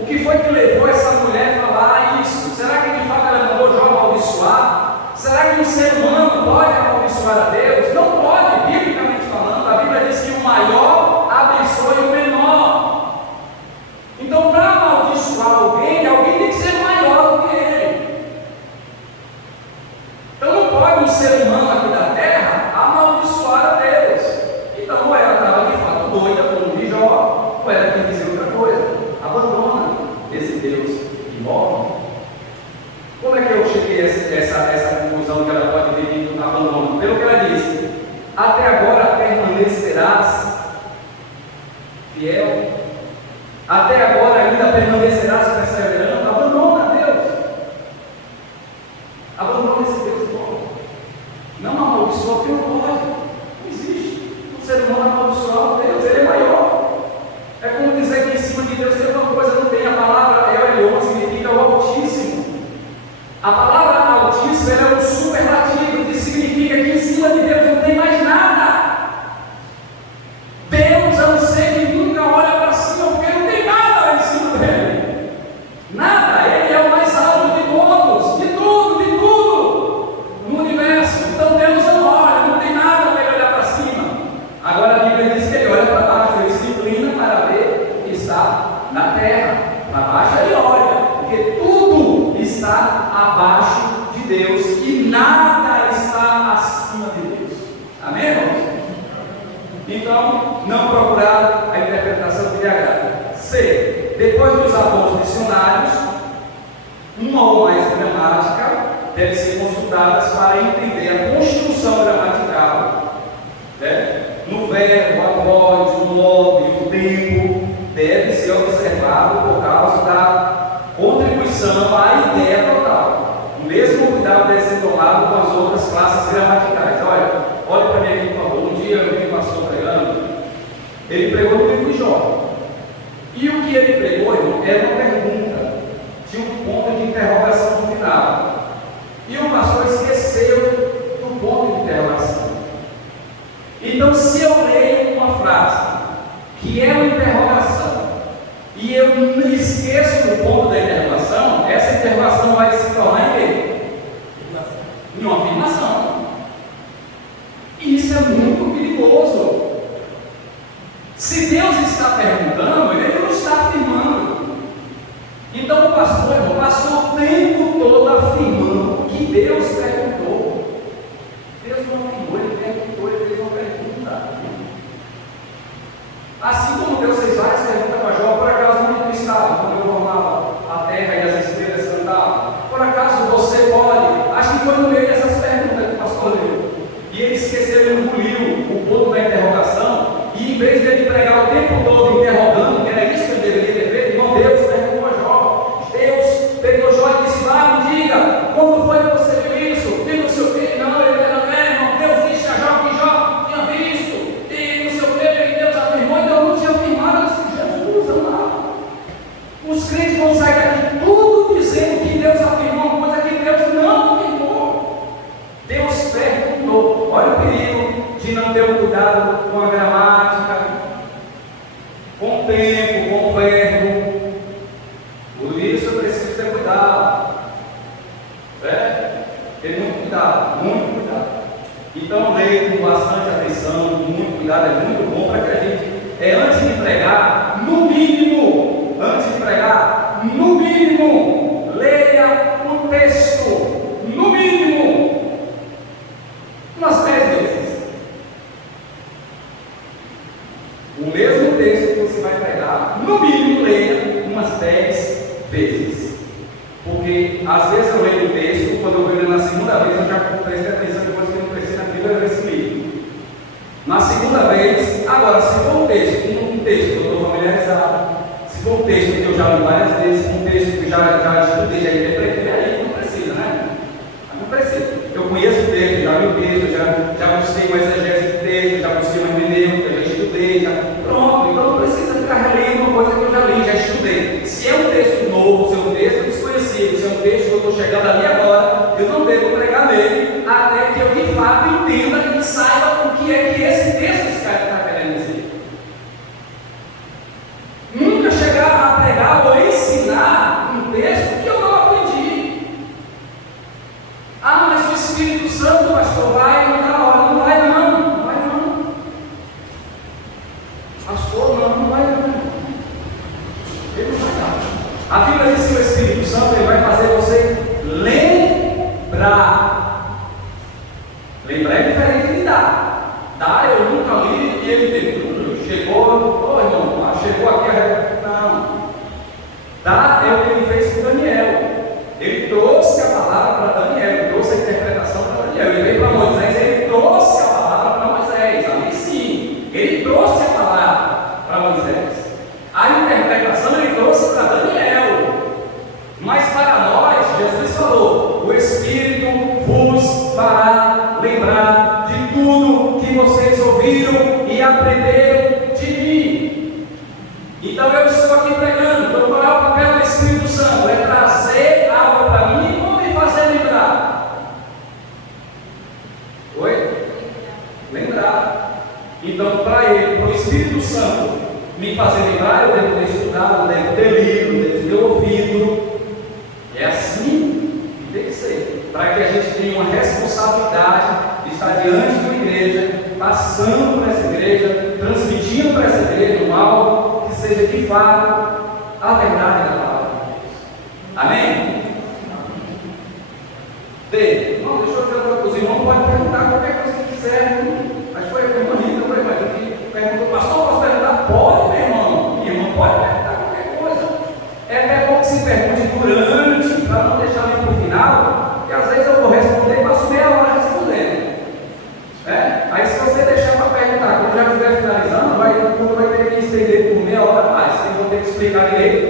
O que foi que levou essa mulher a falar isso? Será que de fato ela mandou Jó amaldiçoar? Será que um ser humano pode amaldiçoar a Deus? Não pode, biblicamente falando. A Bíblia diz que o maior abençoe o menor. Então, para amaldiçoar alguém, alguém tem que ser maior do que ele. Então não pode um ser humano aqui da terra amaldiçoar a Deus. Então, ou ela estava de fato doida, como diz Jó, ou ela quer dizer outra coisa. Abandona esse Deus que morre. Como é que eu cheguei a essa conclusão que ela pode ter de abandono? Pelo que ela disse: até agora permanecerás fiel, até agora ainda permanecerás perseverando. Abandona Deus, abandona esse Deus bom. Não amaldiçoa, porque não pode, não existe um ser humano amaldiçoar Deus, ele é maior. É como dizer que em cima de Deus tem uma coisa, não tem. A palavra El significa o Altíssimo. A palavra Altíssimo é um superlativo, que significa que em cima de Deus não tem mais nada. Deus é um ser que nunca olha para cima, porque não tem nada lá em cima dele. Nada, ele é o mais alto de todos, de tudo no universo. Então Deus não olha, não tem nada para ele olhar para cima. Agora a Bíblia diz que ele olha para baixo, ele se inclina para ver o que está na terra. Para baixo ele olha, porque tudo está abaixo de Deus e nada está acima de Deus. Amém, irmãos? Então, não procurar a interpretação que lhe agrada. C. Depois de usar bons dicionários, uma ou mais gramática devem ser consultadas para entender a construção gramatical, né? No verbo, a voz, o modo e o tempo deve ser observado por causa da contribuição à ideia total. O mesmo cuidado deve ser tomado com as outras classes gramaticais. Olha para mim aqui, por favor. Um dia eu vi um pastor pregando, ele pregou no livro de Jó. E o que ele pregou, irmão, era uma pergunta, tinha um ponto de interrogação no final. E o pastor esqueceu do ponto de interrogação. Então, se eu leio uma frase que é uma interrogação e eu esqueço do ponto da interrogação, essa interrogação vai se tornar em quê? Em uma afirmação. E isso é muito perigoso. perigoso. Se Deus está perguntando, Ele não está afirmando. Então o pastor passou o tempo todo afirmando que Deus perguntou. Deus não afirmou, Ele perguntou, Ele fez uma pergunta. Assim como Deus fez várias perguntas para Jó: por acaso onde tu estava quando eu formava a terra e as estrelas cantavam? Por acaso você pode? Acho que foi no meio dessas perguntas que o pastor leu. E ele esqueceu, ele engoliu o ponto da interrogação, e em vez de ele pregar o tempo todo interrogando, que era isso que ele deveria ter feito, irmão, Deus perguntou a Jó. Deus pegou Jó e disse: vai, me diga, quando foi que você viu isso? E não sei o que, não, ele era irmão. Deus disse a Jó que Jó tinha visto, e não sei o que, e Deus afirmou, então eu não tinha afirmado. Eu disse: Jesus amado. Os crentes vão sair daqui tudo dizendo que Deus afirmou uma coisa que Deus não afirmou. Deus perguntou. Olha o perigo de não ter um cuidado com a gramática, com o tempo, com o verbo. Por isso eu preciso ter cuidado. Ter muito cuidado, muito cuidado. Então leia com bastante atenção, com muito cuidado, é muito bom para que a gente, antes de pregar, no mínimo, leia o texto, no mínimo, umas 10 vezes. O mesmo texto que você vai pregar, no mínimo, leia umas 10 vezes. Porque às vezes eu leio o texto, quando eu vejo na segunda vez, eu já prestei atenção depois que eu não prestei na primeira vez que li. Na segunda vez, agora, se for um texto que eu estou familiarizado, se for um texto que eu já li várias vezes, um texto que eu já estudei, já interpretei, aí não precisa, né? Não precisa. Eu conheço o texto, já li o texto, já busquei uma exegese do texto, já busquei uma hermenêutica, já estudei, pronto. Então não precisa ficar relendo uma coisa que eu já li, já estudei. Se é um texto novo, se é um texto desconhecido, se é um texto que eu estou chegando ali agora, eu não devo pregar nele até que eu de fato entenda e saiba o que é que esse texto está querendo dizer. Nunca chegar a pregar ou ensinar um texto que eu não aprendi. Ah, mas o Espírito Santo, pastor, vai me dar hora. Não vai não. Pastor, não vai não. Ele não vai dar. A Bíblia diz que o Espírito Santo ele vai fazer você lembrar. Lembrar é diferente de dar. Dar eu nunca li e ele chegou, irmão, chegou aqui a... Não. Dar é o que ele fez com Daniel. Ele trouxe a palavra para Daniel, ele trouxe a interpretação para Daniel. Ele veio para Moisés, ele trouxe a palavra para Moisés. Ali sim, ele trouxe a palavra para Moisés. A interpretação ele trouxe para Daniel. Mas para nós, Jesus falou: o Espírito vos fará lembrar de tudo que vocês ouviram e aprenderam de mim. Então eu estou aqui pregando. Então qual é o papel do Espírito Santo? É trazer algo para mim ou me fazer lembrar? Oi? Lembrar. Então para o Espírito Santo me fazer lembrar, eu devo ter estudado, devo ter lido, devo ter ouvido. É assim que tem que ser, para que a gente tenha uma responsabilidade de estar diante de uma igreja, passando por essa igreja, transmitindo para essa igreja algo que seja de fato a verdade da palavra de Deus. Amém? Não, deixa eu dizer uma coisa, os irmãos podem perguntar qualquer coisa que quiser. Mas foi a irmã Rita, que perguntou: pastor, posso perguntar? Pode, meu irmão. Meu irmão pode perguntar qualquer coisa. É até bom que se pergunte durante, para não deixar ali para o final, porque às vezes eu vou responder e passo meia hora respondendo. Aí se você deixar para perguntar, quando já estiver finalizando, vai ter que estender por meia hora mais, eu vou ter que explicar direito.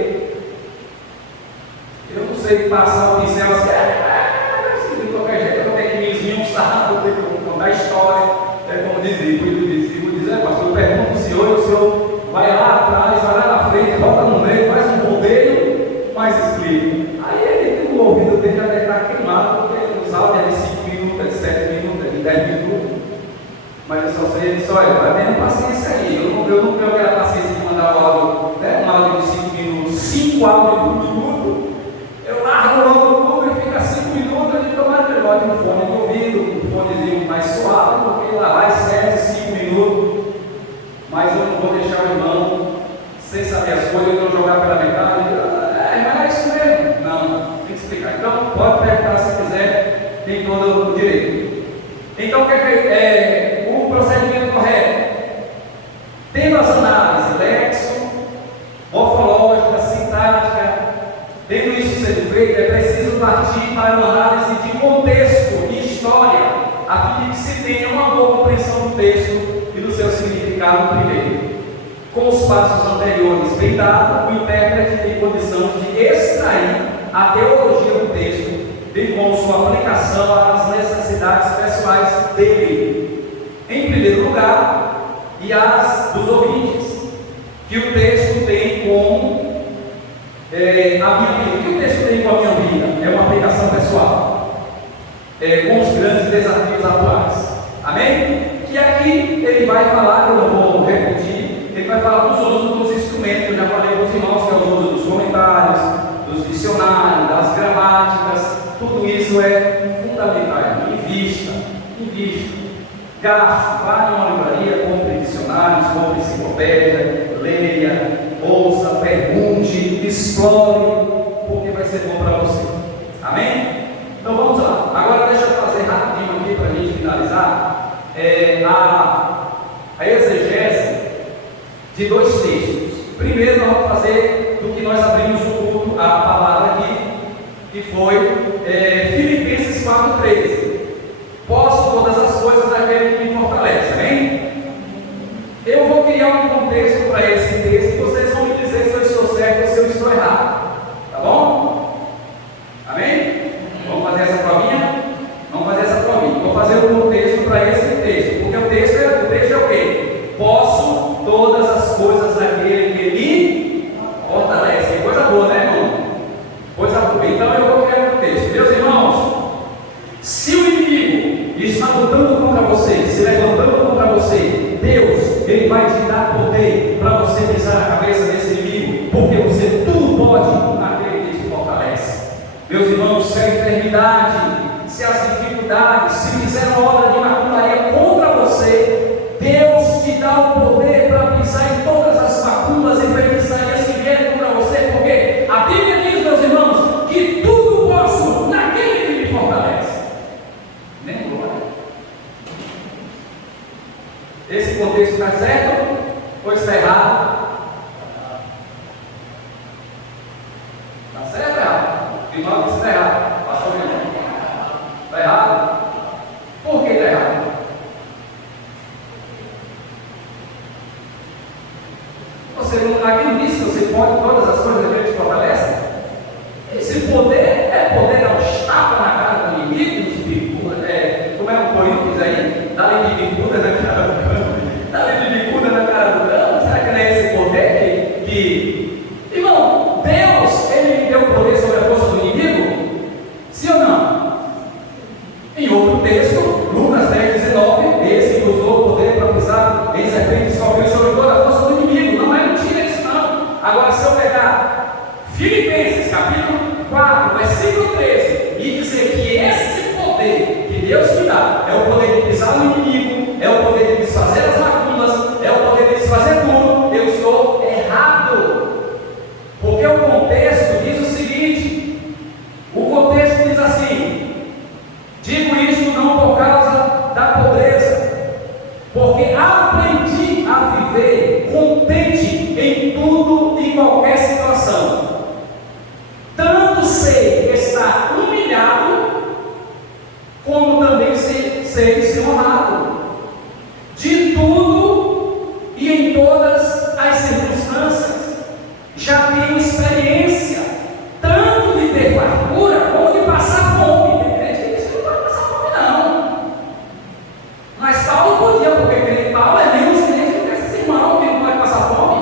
Eu não sei passar o pincel assim, de qualquer jeito, eu vou ter que me esmiuçar, vou ter que contar a história. Como dizia, o dizer, pastor, eu pergunto ao senhor, e o senhor vai lá atrás, vai lá na frente, volta no meio, faz um rodeio, mas explica. Aí ele, o ouvido dele já deve estar queimado, porque os áudios é de 5 minutos, é de 7 minutos, é de 10 minutos. Mas eu só sei, ele disse: olha, vai tendo paciência aí. Eu não tenho aquela paciência de mandar o áudio, um áudio de 5 minutos, 5 áudios por minuto. Eu largo logo tudo e fica 5 minutos, eu tomar de bote no fone de ouvido, um fonezinho mais suave, porque lá vai 7, 5 minutos. ele não jogar pela metade, mas é isso mesmo. Não, tem que explicar. Então, pode perguntar se quiser, tem todo o direito. Então, o que é o procedimento correto? Tendo as análises, lexo, morfológica, sintática, tendo isso sendo feito, é preciso partir para uma análise de contexto e história, a fim de que se tenha uma boa compreensão do texto e do seu significado primeiro. Com os passos anteriores bem dados, o intérprete tem condição de extrair a teologia do texto, bem como sua aplicação às necessidades pessoais dele, em primeiro lugar, e às dos ouvintes, que o texto tem com a minha vida. O que o texto tem com a minha vida? É uma aplicação pessoal, com os grandes desafios atuais. Amém? Que aqui ele vai falar, eu não vou repetir, ele vai falar dos usos dos instrumentos. Eu já falei para os irmãos que é o uso dos comentários, dos dicionários, das gramáticas. Tudo isso é fundamental. Invista. Gaste, vá em uma livraria, compre dicionários, compre enciclopédia, leia, ouça, pergunte, explore, porque vai ser bom para você. Amém? Então vamos lá. Agora deixa eu fazer rapidinho aqui para a gente finalizar a exegese de dois textos. Primeiro nós vamos fazer do que nós abrimos o culto, a palavra aqui, que foi Filipenses 4,13. Posso todas as coisas daquele que me fortalece. Amém? Eu vou criar um contexto para esse texto e vocês vão me dizer se eu estou certo ou se eu estou errado. Tá bom? Amém? Vamos fazer essa provinha? Vamos fazer essa provinha. Vou fazer um contexto para esse texto. Porque o texto é o quê? Posso todas as coisas daquele que me fortalece. Coisa boa, né, irmão? Coisa boa. Então eu vou criar um texto. Meus irmãos, se o inimigo está lutando contra você, se levantando contra você, Deus, Ele vai te dar poder para você pisar na cabeça desse inimigo, porque você tudo pode naquele que te fortalece. Meus irmãos, se a enfermidade, se as dificuldades, se fizeram obra de macumbaria contra você, Deus te dá o poder para pisar em todas as macumbas e feitiçarias que vierem contra você, porque a Bíblia diz, meus irmãos, que tudo posso naquele que me fortalece. Nem glória. Esse contexto está certo ou está errado? Está certo ou errado? E nós que está errado. Passou bem. Está errado? Por que está errado? Você aqui não disse que você pode todas as coisas que te fortalece? Esse poder é poder dar um tapa na cara do inimigo, de bicuda, como é o Corinthians aí? Dá-lhe de bicuda na cara do cão. Dá-lhe de bicuda na cara do cão. Será que não é esse poder que... Irmão, Deus, Ele me deu poder sobre a força do inimigo? Sim ou não? Em outro texto, Lucas 10:19, esse que usou o poder para pisar em serpentes e escorpiões sobre toda a força do inimigo. Não é mentira isso não. Agora, se eu pegar Filipenses capítulo 4, versículo 13, e dizer que esse poder que Deus me dá é o poder de pisar no inimigo, é o poder de desfazer as macumbas, é o poder de desfazer tudo, eu estou errado. Porque o contexto diz o seguinte: o contexto diz assim: digo isto não por causa da pobreza, porque aprendi a viver contente em tudo e qualquer situação. Tanto sei estar humilhado, como também sei ser honrado. De tudo e em todas as circunstâncias, já tenho experiência, tanto de ter fartura, como de passar fome. Tem crente que diz que não pode passar fome, não. Mas Paulo podia, porque Paulo é menos crente do que esses irmãos que não pode passar fome.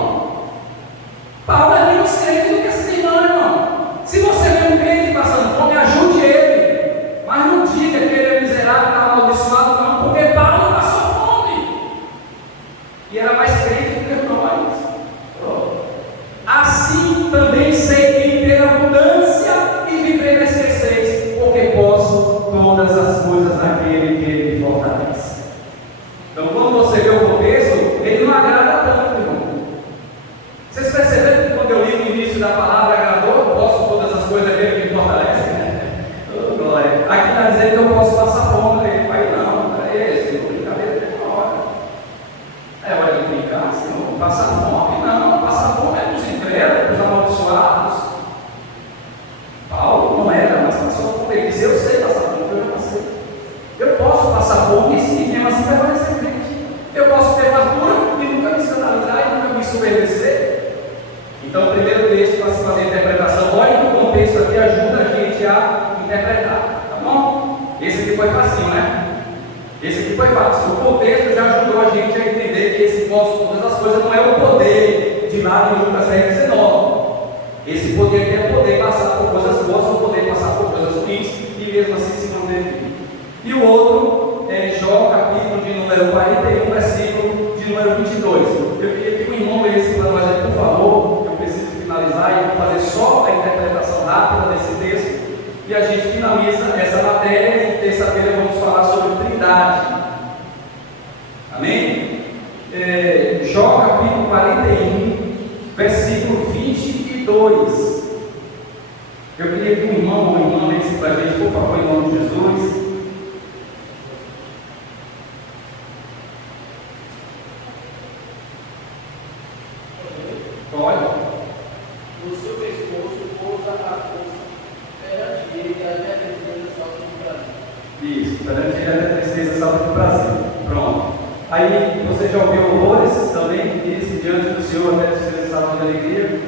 Paulo é menos crente do que esses irmãos, irmão. Se você vê um crente passando fome, ajude ele, mas não diga que ele é miserável, está amaldiçoado, não, porque Paulo passou fome e era mais crente do que nós. Assim também sei em ter abundância e viver na escassez, porque posso todas as coisas naquele que ele me fortalece. Então, quando você vê o contexto, ele não agrada tanto, irmão. Vocês perceberam que quando eu passar fome? Não, passar fome é dos incrédulos, dos amaldiçoados. Paulo não era, mas passou fome. Ele disse: eu sei passar fome, eu já passei. Eu posso passar fome e mesmo assim permanecer crente. Eu posso ter fartura e nunca me escandalizar e nunca me desobedecer. Então, o primeiro texto para se fazer a interpretação, olha que o contexto aqui ajuda a gente a interpretar, tá bom? Esse aqui foi fácil, né? Esse aqui foi fácil. O contexto já ajudou a gente a entender que esse posso todas as coisas não é o poder de lá de Lucas 19. Esse poder aqui é poder passar por coisas boas ou poder passar por coisas ruins e mesmo assim se manter firme. E o outro é Jó, capítulo de número 41, versículo de número 22. Eu queria que o irmão lesse para nós aqui, por favor. Eu preciso finalizar e vou fazer só a interpretação rápida desse texto. E a gente finaliza essa matéria e terça-feira vamos falar sobre Trindade. Amém? Jó capítulo 41, versículo 22. Eu queria que um irmão ou irmã lesse para a gente, por favor, em nome de Jesus. Pode. No seu pescoço pousa a força, perante ele a minha tristeza salta do Brasil. Isso, perante ele a minha tristeza salta do Brasil. Pronto. Aí você já ouviu louvores também que diz que diante do Senhor a minha tristeza salta de alegria.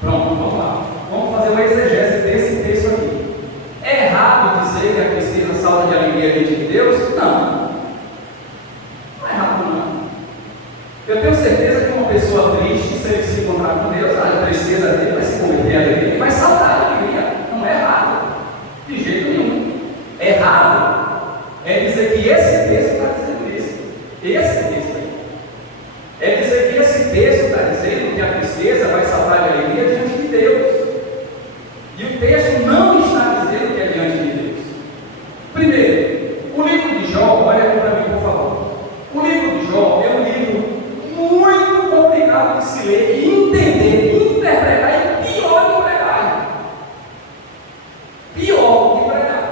Pronto, vamos lá. Vamos fazer uma exegese desse texto aqui. É errado dizer que a tristeza salta de alegria diante de Deus? Não. Não é errado, não. Eu tenho certeza que uma pessoa triste, se ele se encontrar com Deus, a tristeza dele vai se converter em alegria e vai saltar de alegria. Não é errado. De jeito nenhum. Errado é dizer que esse texto está dizendo isso. Esse texto aí. É dizer que esse texto está dizendo que a tristeza vai saltar de alegria diante de Deus. E o texto não está dizendo que é diante de Deus. Primeiro, o livro de Jó, olha aqui para mim, por favor. O livro de Jó é um livro muito complicado de se ler e entender, interpretar, e pior que pregar. Pior que pregar.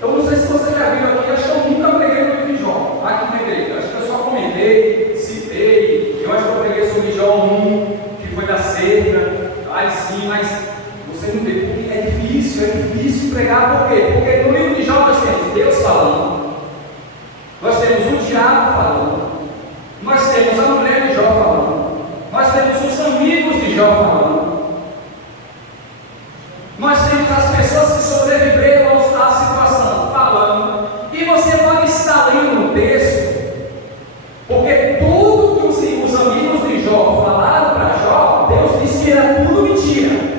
Eu não sei se você já viu aqui, acho que eu nunca preguei no livro de Jó, aqui na igreja. Acho que eu só comentei, citei, eu acho que eu preguei sobre Jó 1, que foi da cerca, aí sim, mas você não vê, porque é difícil pregar, por quê? Porque no livro de Jó nós temos Deus falando, nós temos o diabo falando, nós temos a mulher de Jó falando, nós temos os amigos de Jó falando, nós temos as pessoas que sobreviveram à situação falando, e você pode estar lendo o texto, porque tudo que os amigos de Jó falaram para Jó, Deus disse que era tudo mentira.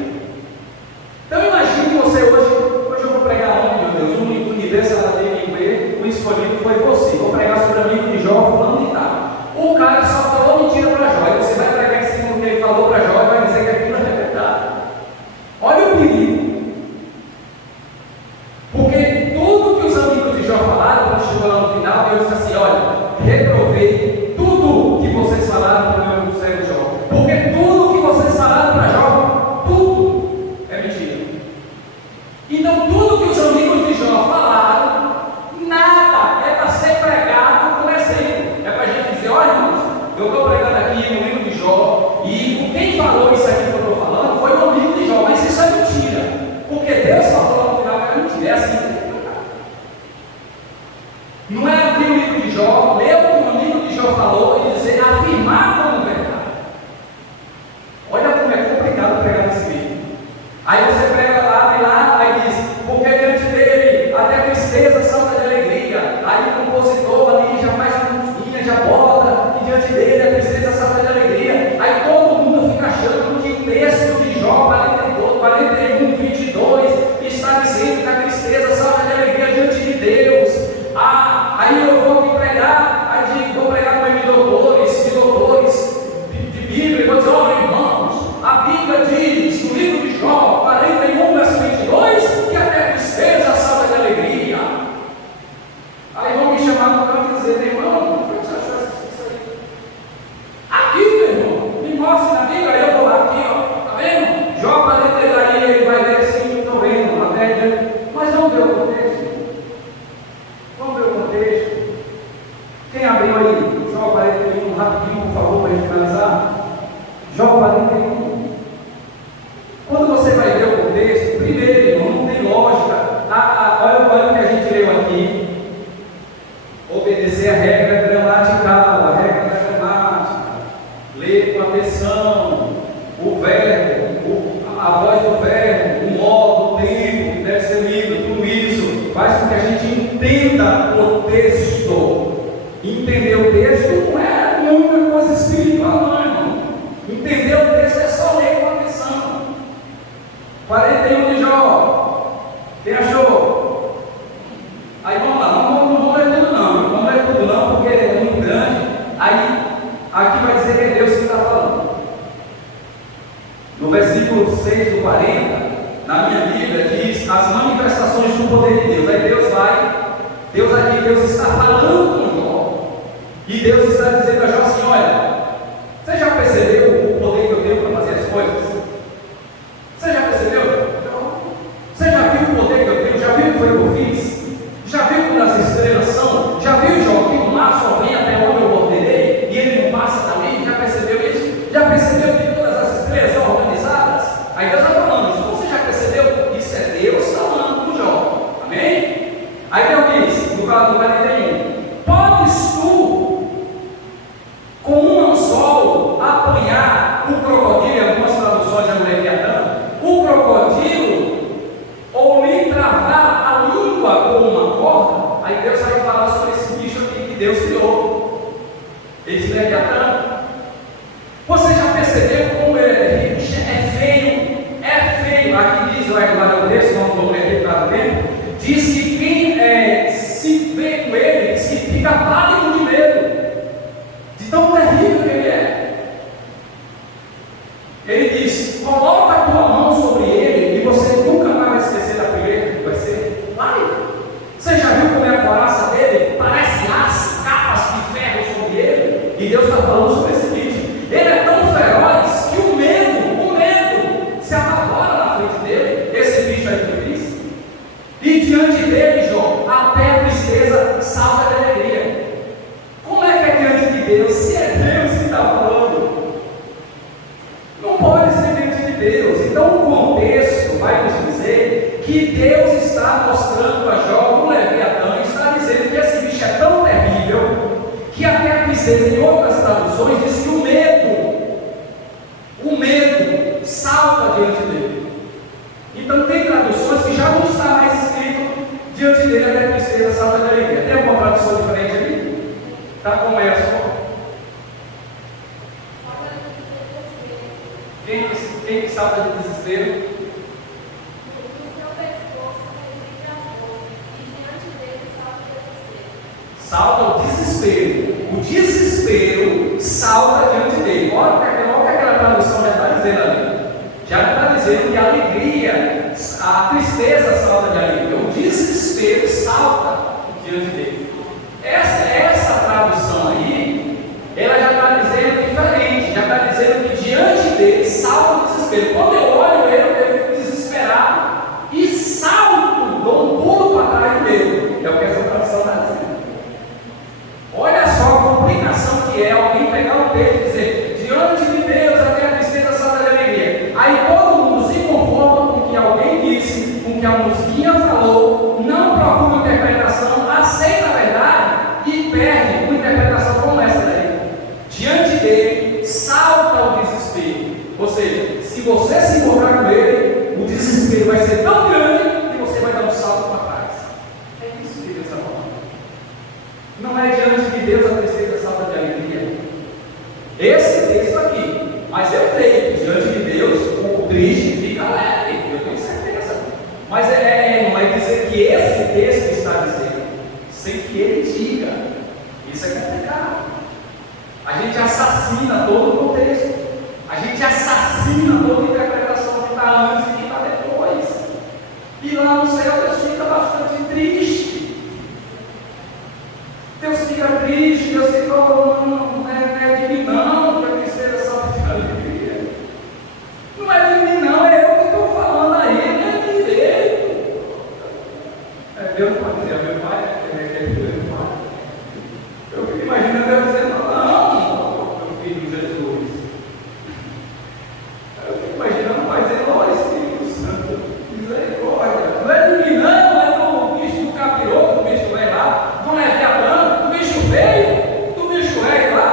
Então imagine você hoje eu vou pregar onde, meu Deus, o universo ela tem que ler, o escolhido foi você. Vou pregar sobre o amigo de Jó, fulano e tal. O cara só falou mentira para Jó, e você vai pregar em cima do que ele falou para Jó e vai dizer que aquilo é verdade. Olha o perigo. Porque tudo que os amigos de Jó falaram, quando chegou lá no final, Deus disse assim: olha, reprovei tudo que vocês falaram para o meu servo Jó. Porque tudo que vocês falaram para Jó, tudo é mentira. Então tudo que os amigos de Jó falaram, nada é para ser pregado como exemplo. É para a gente dizer: olha, irmãos, eu estou pregando aqui no livro de Jó, e quem falou isso aqui que eu estou falando foi o amigo de Jó, mas isso é mentira. Porque Deus falou lá no final que era mentira. É assim que tem que pregar. Não é abrir o livro de Jó, ler o que o amigo de Jó Quem abriu aí? Jó 41, rapidinho, por favor, para a gente finalizar. Jó 41. Quando você vai ver o contexto, primeiro, irmão, não tem lógica. Olha o que a gente leu aqui. Obedecer a regra gramatical, a regra da gramática. Ler com atenção o verbo, a voz do verbo, o modo, o tempo que deve ser lido, tudo isso faz com que a gente entenda o texto. Entender o texto não é uma coisa espiritual, não, irmão. Entender o texto é só ler com atenção. 41 de Jó. Quem achou? Aí vamos lá, não vamos ler tudo não. Não vamos ler tudo não, porque é muito grande. Aí, aqui vai dizer que é Deus que está falando. No versículo 6 do 40, na minha Bíblia, diz as manifestações do poder de Deus. Aí Deus está falando com Jó. E Deus está dizendo a Jó assim: olha, você já percebeu o poder que eu tenho para fazer as coisas? Você já percebeu? Você já viu o poder que eu tenho? Já viu o que foi que eu fiz? Já viu como as estrelas são? Já viu, Jó, que o mar só vem até onde eu ordenei e ele não passa também? Já percebeu isso? Já percebeu que todas as estrelas são organizadas? Aí Deus está falando isso. Você já percebeu? Isso é Deus falando com Jó. Amém? Aí Deus diz, no 41, podes tu, com um anzol, apanhar o crocodilo, em algumas traduções é o leviatã, o crocodilo, ou lhe travar a língua com uma corda? Aí Deus vai falar sobre esse bicho aqui que Deus criou, esse leviatã. Você já percebeu como ele é feio? É feio. Aqui diz, vai o texto, não vou ler para o tempo, diz que quem se vê com ele, diz que fica pálido de medo, de tão terrível que ele é. Ele diz: coloca a tua mão sobre ele e você nunca mais vai esquecer da primeira que vai ser. Vai! Você já viu como é a coraça dele? Parece aço, capas de ferro sobre ele. E Deus está falando sobre esse bicho. Ele é tão feroz que o medo se apavora na frente dele. Esse bicho é difícil. E diante dele, Jó, até a tristeza salta de alegria. Como é que é diante de Deus? Se é Deus que está falando, não pode ser diante de Deus. Então o contexto vai nos dizer que Deus está mostrando a Jó, o Leviatã, está dizendo que esse bicho é tão terrível que até a tristeza, em outras traduções, diz que o medo salta diante dele. Então tem traduções que já não está mais escrito diante dele até a tristeza salta de alegria. Tem alguma tradução diferente ali? Está como é a sua? Quem que salta de desespero? Salta o desespero. O desespero salta diante dele. Olha o que aquela tradução já está dizendo ali. Já está dizendo que a alegria, a tristeza salta de alegria. O desespero salta diante dele. Essa tradução aí, ela já está dizendo diferente. Já está dizendo que diante dele salta o desespero. Quando eu olho ele, eu fico desesperado e salto, dou um pulo para trás dele. É o que essa tradução está dizendo. Olha só a complicação que é alguém pegar o texto e dizer: diante de Deus até a tristeza salta de alegria. Aí todo mundo se conforma com o que alguém disse, com o que a musiquinha falou, não procura interpretação, aceita a verdade e perde uma interpretação como essa daí. Diante dele salta o desespero. Ou seja, se você se encontrar com ele, o desespero vai ser tão grande que você vai dar um salto para trás. É isso que Deus está falando. Não é diante de Deus a tristeza salta de alegria. Esse texto aqui. Mas eu creio que diante de Deus o triste fica leve. Eu tenho certeza. Mas não é dizer que esse texto está dizendo, sem que ele diga. Isso é complicado. A gente assassina todo o contexto. A gente assassina toda a interpretação que está antes e que está depois. E lá no céu Deus fica bastante triste. Deus fica triste, Deus fica, não é de mim não, para que seja só de alegria. Não é de mim não, é eu que estou falando a ele, não é direito. Deus não pode dizer, meu pai, é meu pai. Eu fiquei Deus dizendo: não, meu filho Jesus. Eu fico imaginando o pai dizendo: ó, Espírito Santo, misericórdia. Não é de mim, não é do bicho do capiroto, do bicho velho lá, do Leviatã, do bicho feio, do bicho velho lá.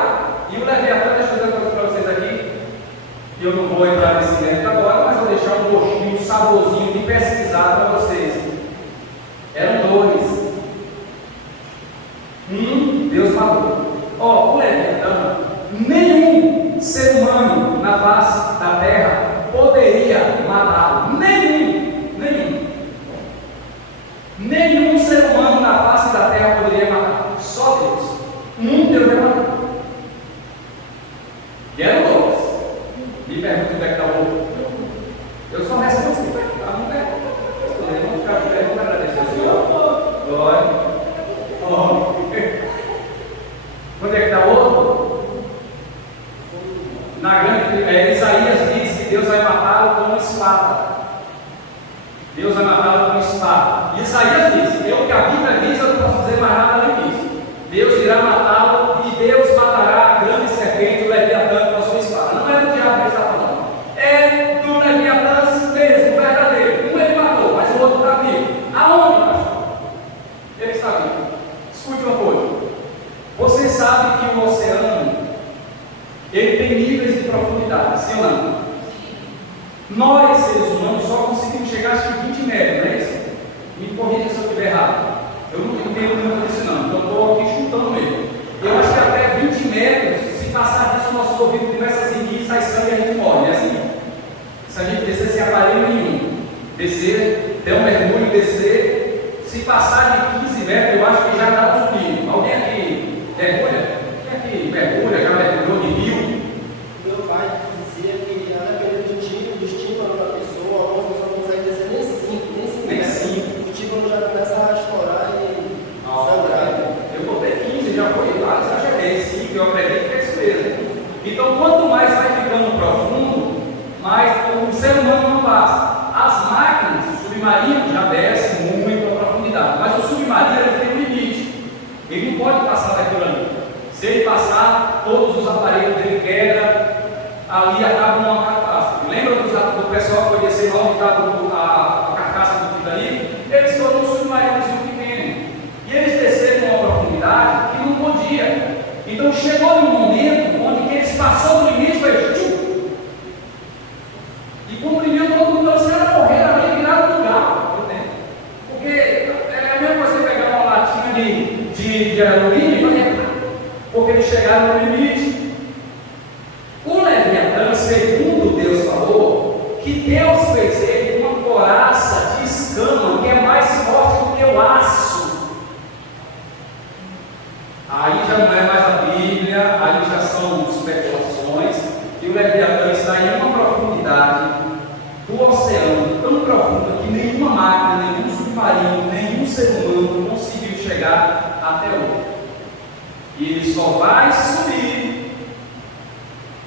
E o Leviatã, deixa eu dizer uma coisa para vocês aqui, e eu não vou entrar nesse mérito agora, mas vou deixar um gostinho, um saborzinho de pesquisar para vocês. Eram dois. Deus falou: ó, o Leviatã, nenhum ser humano na face da terra poderia matá-lo. Nenhum ser humano na face da terra poderia matá-lo. Só Deus. Deus vai matar. E eram dois. Me pergunta onde é que está o outro. Eu só respondo assim: não pergunta. Eu vou ficar de pergunta, agradecer ao Senhor. Glória. Onde é que está o outro? Na grande, Isaías diz que Deus vai matá-lo com uma espada. Deus vai matá-lo com espada. Isaías diz: eu que a Bíblia diz, eu não posso dizer mais nada além disso. Deus irá matá-lo e Deus matará a grande serpente, o Leviatã, com a sua espada. Não é do diabo que ele está falando, é do Leviatã mesmo, verdadeiro. Um ele matou, mas o outro está vivo. Aonde, pastor? Ele está vivo. Escute uma coisa: você sabe que o oceano ele tem níveis de profundidade, sim ou não? Nós, seres humanos, só conseguimos chegar a 20 metros, não é isso? Me corrija se eu estiver errado. Eu não entendo muito disso não, então estou aqui chutando mesmo. Eu acho que até 20 metros, se passar disso, o nosso ouvido começa a seguir, sai sangue e a gente morre, é assim? Se a gente descer sem aparelho nenhum, descer, der um mergulho, descer, se passar de 15 metros, eu acho que já dá um subindo. Alguém aqui mergulha? Quem aqui mergulha, já mergulhou de rio? Meu pai dizia que a depender do estímulo da pessoa, algumas pessoas não conseguem descer nem 5 metros. O estímulo já começa a estourar e sangrar. Eu botei 15, já foi lá, exagerei, 5, eu acredito que é isso mesmo. Então, quanto mais vai ficando profundo, mais o ser humano não passa. As máquinas, o submarino já desce muito a profundidade, mas o submarino ele tem um limite. Ele não pode passar daquilo ali. Se ele passar, todos os aparelhos dele quebram, ali acaba uma catástrofe. Lembra do pessoal que foi descer lá onde estava a carcaça do Titanic? Eles foram um submarinozinho pequeno. E eles desceram uma profundidade que não podia. Então chegou um momento onde eles passaram do limite e foi tchum, e comprimiu todo mundo. Os caras correram ali e viraram do lugar. Porque é a mesma coisa você pegar uma latinha de alumínio e fazer, porque eles chegaram no limite. O Leviatã, segundo Deus falou, que Deus fez ele uma couraça de escama que é mais forte do que o aço. Aí já não é mais a Bíblia, aí já são especulações. E o Leviatã está em uma profundidade do oceano tão profunda que nenhuma máquina, nenhum submarino, nenhum ser humano conseguiu chegar até hoje. E ele só vai subir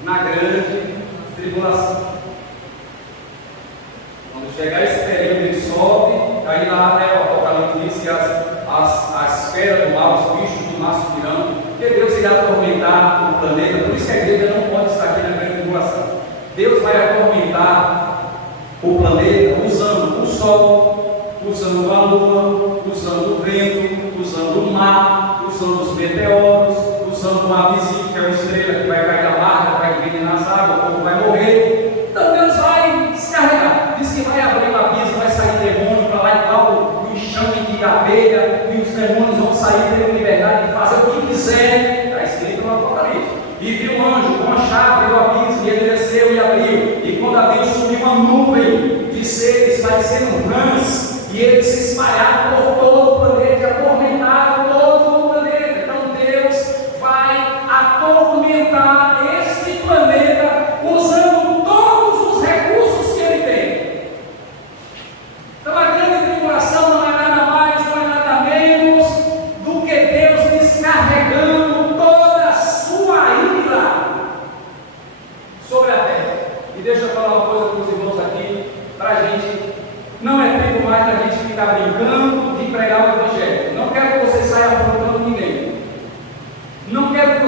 na grande tribulação. Quando chegar esse período, ele sobe. Aí lá, né, o Apocalipse diz que as esferas do mar, os bichos do mar subirão, porque Deus irá atormentar o planeta. Por isso que a igreja não pode estar aqui na grande tribulação. Deus vai atormentar o planeta usando o sol, usando a lua, usando o vento, usando o mar, usando os meteoros, usando o abismo, que é uma estrela que vai cair na barca, vai envenenar as águas, o povo vai morrer. Então Deus vai descarregar. Diz que vai abrir o abismo, vai sair demônio para lá igual o enxame de abelha, e os demônios vão sair tendo liberdade de fazer o que quiser. Está escrito no Apocalipse. E viu um anjo com a chave do abismo, e ele desceu e abriu. E quando abriu, subiu uma nuvem de seres parecendo rãs, e eles se espalharam por todo o planeta e atormentaram todo o planeta. Então Deus vai atormentar este planeta usando todos os recursos que ele tem. Então a grande tribulação não é nada mais, não é nada menos do que Deus descarregando toda a sua ira sobre a terra. E deixa eu falar uma coisa para os irmãos aqui, para a gente. Não é tempo mais da gente ficar brincando de pregar o Evangelho. Não quero que você saia afrontando ninguém. Não quero que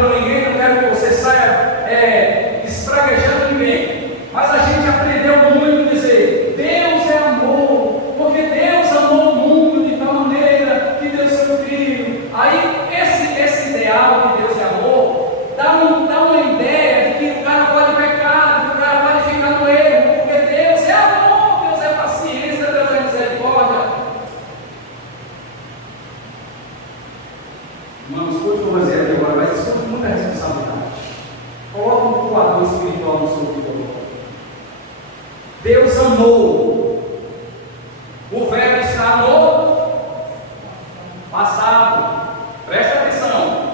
atropelou ninguém, não quero que você saia espraguejando ninguém. Mas a gente aprendeu muito a dizer: Deus é amor, porque Deus amou o mundo de tal maneira que deu seu Filho. Aí esse ideal de Deus é amor dá uma ideia de que o cara pode pecar, que o cara pode ficar no erro, porque Deus é amor, Deus é paciência, Deus é misericórdia. Irmãos, escute o que eu vou dizer aqui agora, mas escute com muita responsabilidade. Coloque um coador espiritual no seu ouvido agora. Deus amou. O verbo está no passado. Presta atenção.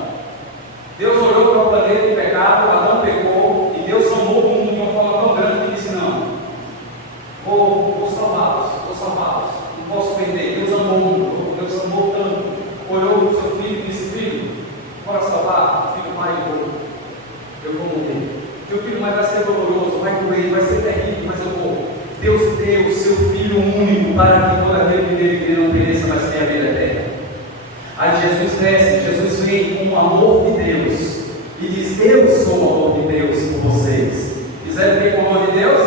Deus olhou para o planeta do pecado, Adão pecou, e Deus amou o mundo de uma forma tão grande que disse: não, vou salvá-los, não posso perder. Deus amou o mundo, Deus amou tanto. Olhou para o seu filho e disse: filho, bora salvar. O filho, pai, eu vou morrer. Teu filho vai ser doloroso, vai doer, vai ser terrível, mas eu vou. Deus deu o seu Filho único para que todo aquele que nele não pereça, mas tenha a vida eterna. Aí Jesus desce, Jesus vem com o amor de Deus e diz: eu sou o amor de Deus por vocês. Quiserem ver com o amor de Deus?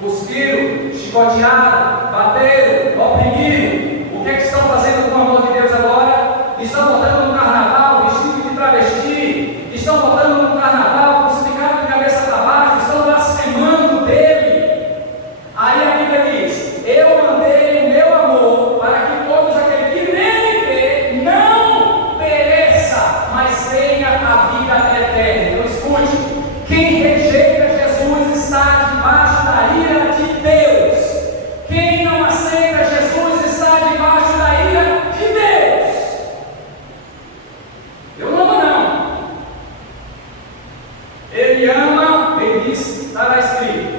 Cuspiram, chicotearam, bateram, oprimiram. O que é que estão fazendo com o amor de Deus agora? Estão botando no carnaval vestido de travesti, estão botando no carnaval crucificado de cabeça para baixo, estão blasfemando dele. Aí a Bíblia diz: eu mandei o meu amor para que todos aqueles que nele crê não pereça, mas tenha a vida eterna. Então escute: quem rejeita Jesus está debaixo da ira de Deus. Quem não aceita Jesus está debaixo da ira de Deus. Eu não amo, não. Ele ama, ele diz, está lá escrito: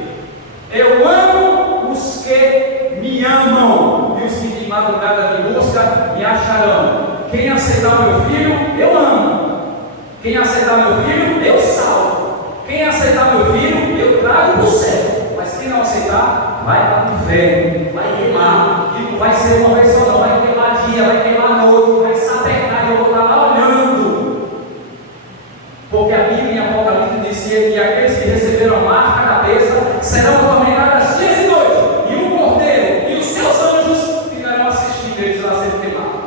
eu amo os que me amam, e os que de madrugada me buscam me acharão. Quem aceitar meu filho, eu amo. Quem aceitar meu filho, eu salvo. Quem aceitar meu filho, eu trago para o céu. Mas quem não aceitar, vai para o inferno, vai queimar. E não vai ser uma vez só, não. Vai queimar dia, vai queimar noite, vai sapecar, e eu vou estar lá olhando. Porque a Bíblia em Apocalipse diz que aqueles que receberam a marca na cabeça serão tormentados dias e noite, e o Cordeiro e os seus anjos ficarão assistindo eles lá sendo queimados.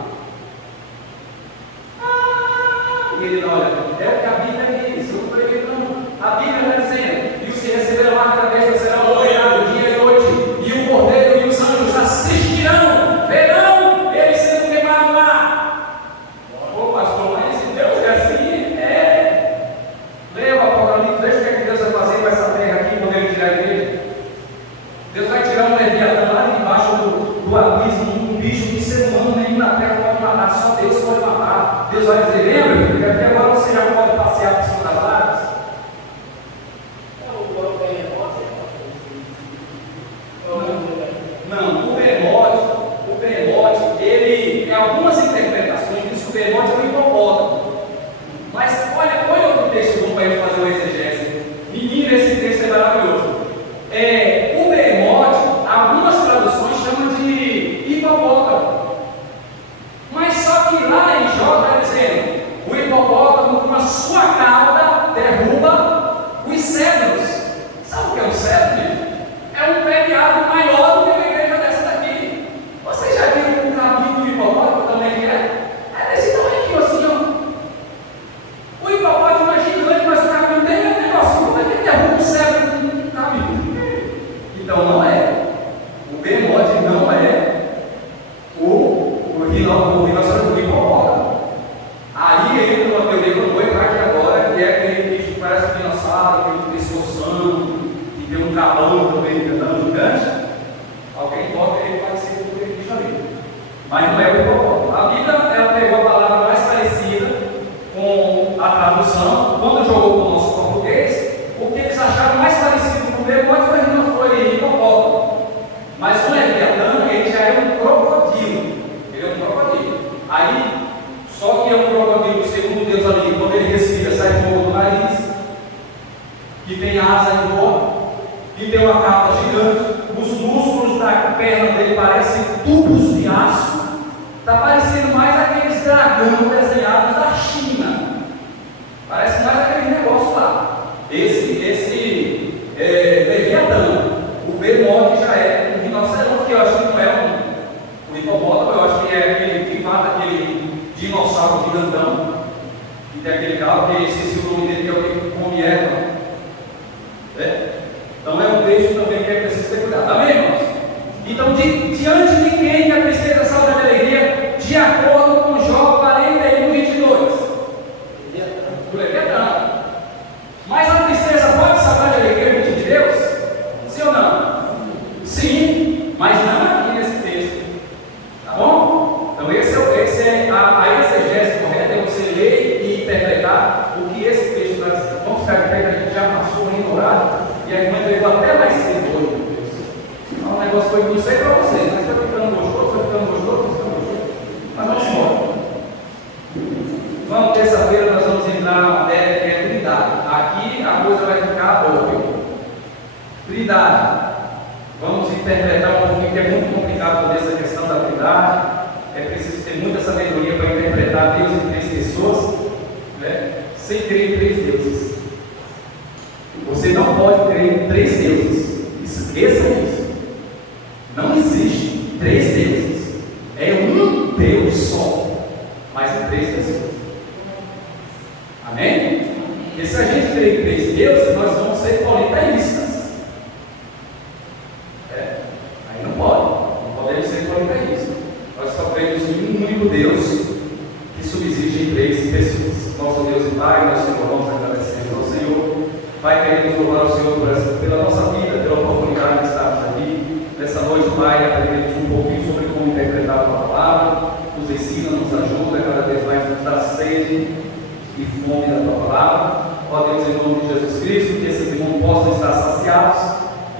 Ele olha, é o que a Bíblia diz, eu não estou inventando. A Bíblia está dizendo: e os que receberam a marca da cabeça serão tormentados dia e noite, e o Cordeiro e os anjos assistirão, verão eles sendo queimados lá. Ô pastor, mas se Deus é assim, leia o Apocalipse, veja o que é que Deus vai fazer com essa terra aqui quando ele tirar a igreja. Deus vai tirar um leviatã lá de baixo do abismo, um bicho que ser humano nenhum na terra pode matar, só Deus pode matar. Deus vai dizer: lembra, filho, que até agora você já pode passear por cima das águas. Não, o behemoth, ele tem algumas interpretações, diz que o behemoth é um hipopótamo. Mas olha outro texto bom para ele fazer o exegese. Menino, esse texto é maravilhoso. O behemoth, algumas traduções chamam de hipopótamo. Mas só que lá em Jó está dizendo: o hipopótamo com a sua cauda derruba os cedros. Sabe o que é um cedro, gente? É um pé de árvore maior do que uma igreja dessa daqui. Você já viu um caminho de hipopótamo também que é? É desse tamanho assim, ó. O hipopótamo é gigante, mas o caminho dele é um negócio. Como é que ele derruba um cedro com um caminho? Então não é. O behemoth não é o rinoceronte, o hipopótamo. Aí entra uma teoria que eu vou entrar aqui agora, que é aquele bicho que parece um dinossauro, aquele pescoção, que tem um cabão também, andando gigante. Alguém pode ele parecer com aquele bicho ali. Mas não é o hipopótamo. A Bíblia, ela pegou a palavra mais parecida com a tradução. Quando jogou para o nosso português, o que eles acharam mais parecido com o behemoth não foi hipopótamo. Mas o leviatã, ele já é um crocodilo. Ele é um crocodilo. Aí, só que é um crocodilo, segundo Deus ali, quando ele respira, sai fogo do nariz, que tem asa de voa, que tem uma cauda gigante, os músculos da perna dele parecem tubos de aço. Está parecendo mais aqueles dragões desenhados da China. E tem aquele carro que esqueci o nome dele, que é o que come erva. Então é um texto também que é preciso ter cuidado. Amém, irmãos? Então, diante de quem que a tristeza salva de alegria? De acordo com Jó 41:22. Do Leviatã. Mas a tristeza pode salvar de alegria diante de Deus? Sim ou não? Sim, mas não aqui nesse texto. Tá bom? Então esse é a exegese correta, é você ler e interpretar o que esse texto está dizendo. Vamos ficar de pé, que a gente já passou em horário e a irmã entregou até mais cedo hoje, meu Deus. Então, o negócio foi, não sei para vocês, mas foi ficando gostoso. Mas vamos embora. Vamos, terça-feira nós vamos entrar na matéria que é Trindade. Aqui a coisa vai ficar óbvia. Trindade. Vamos interpretar um pouquinho, que é muito complicado toda essa questão da Trindade. É preciso ter muita sabedoria para interpretar Deus em três pessoas, né? Sem crer em três deuses. Você não pode crer em três deuses. Esqueça disso. Não existe três deuses. É um Deus só, mas em três pessoas. Amém? E se a gente crer em três deuses, nós vamos ser politeístas. Aí não pode. Não podemos ser politeístas. Nós só cremos em um único Deus que subsiste em três pessoas. Nosso Deus e Pai, nós te louvamos e agradecemos ao Senhor. Pai, queremos louvar o Senhor pela nossa vida, pela oportunidade de estarmos aqui. Nessa noite, Pai, aprendemos um pouquinho sobre como interpretar a tua palavra. Nos ensina, nos ajuda, cada vez mais nos dá sede e fome da tua palavra. Ó Deus, em nome de Jesus Cristo, que esses irmãos possam estar saciados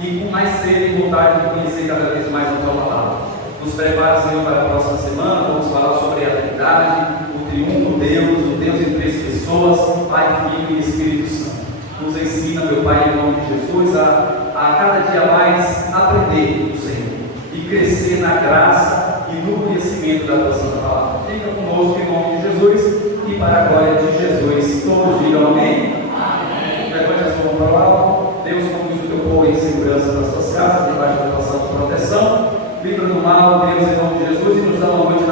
e com mais sede e vontade de conhecer cada vez mais a tua palavra. Nos prepara, Senhor, para a próxima semana. Vamos falar sobre a Trindade, o triunfo Deus, o Deus em três pessoas, Pai, Filho e Espírito Santo. Nos ensina, meu Pai, em nome de Jesus, a cada dia mais aprender do Senhor e crescer na graça e no conhecimento da tua santa palavra. Fica conosco em nome de Jesus e para a glória de Jesus. Todos digam amém. Levante as mãos para o alto. Deus conduz o teu povo em segurança nas suas casas, debaixo da tua santa proteção. Livra do mal, Deus, em nome de Jesus, e nos dá uma noite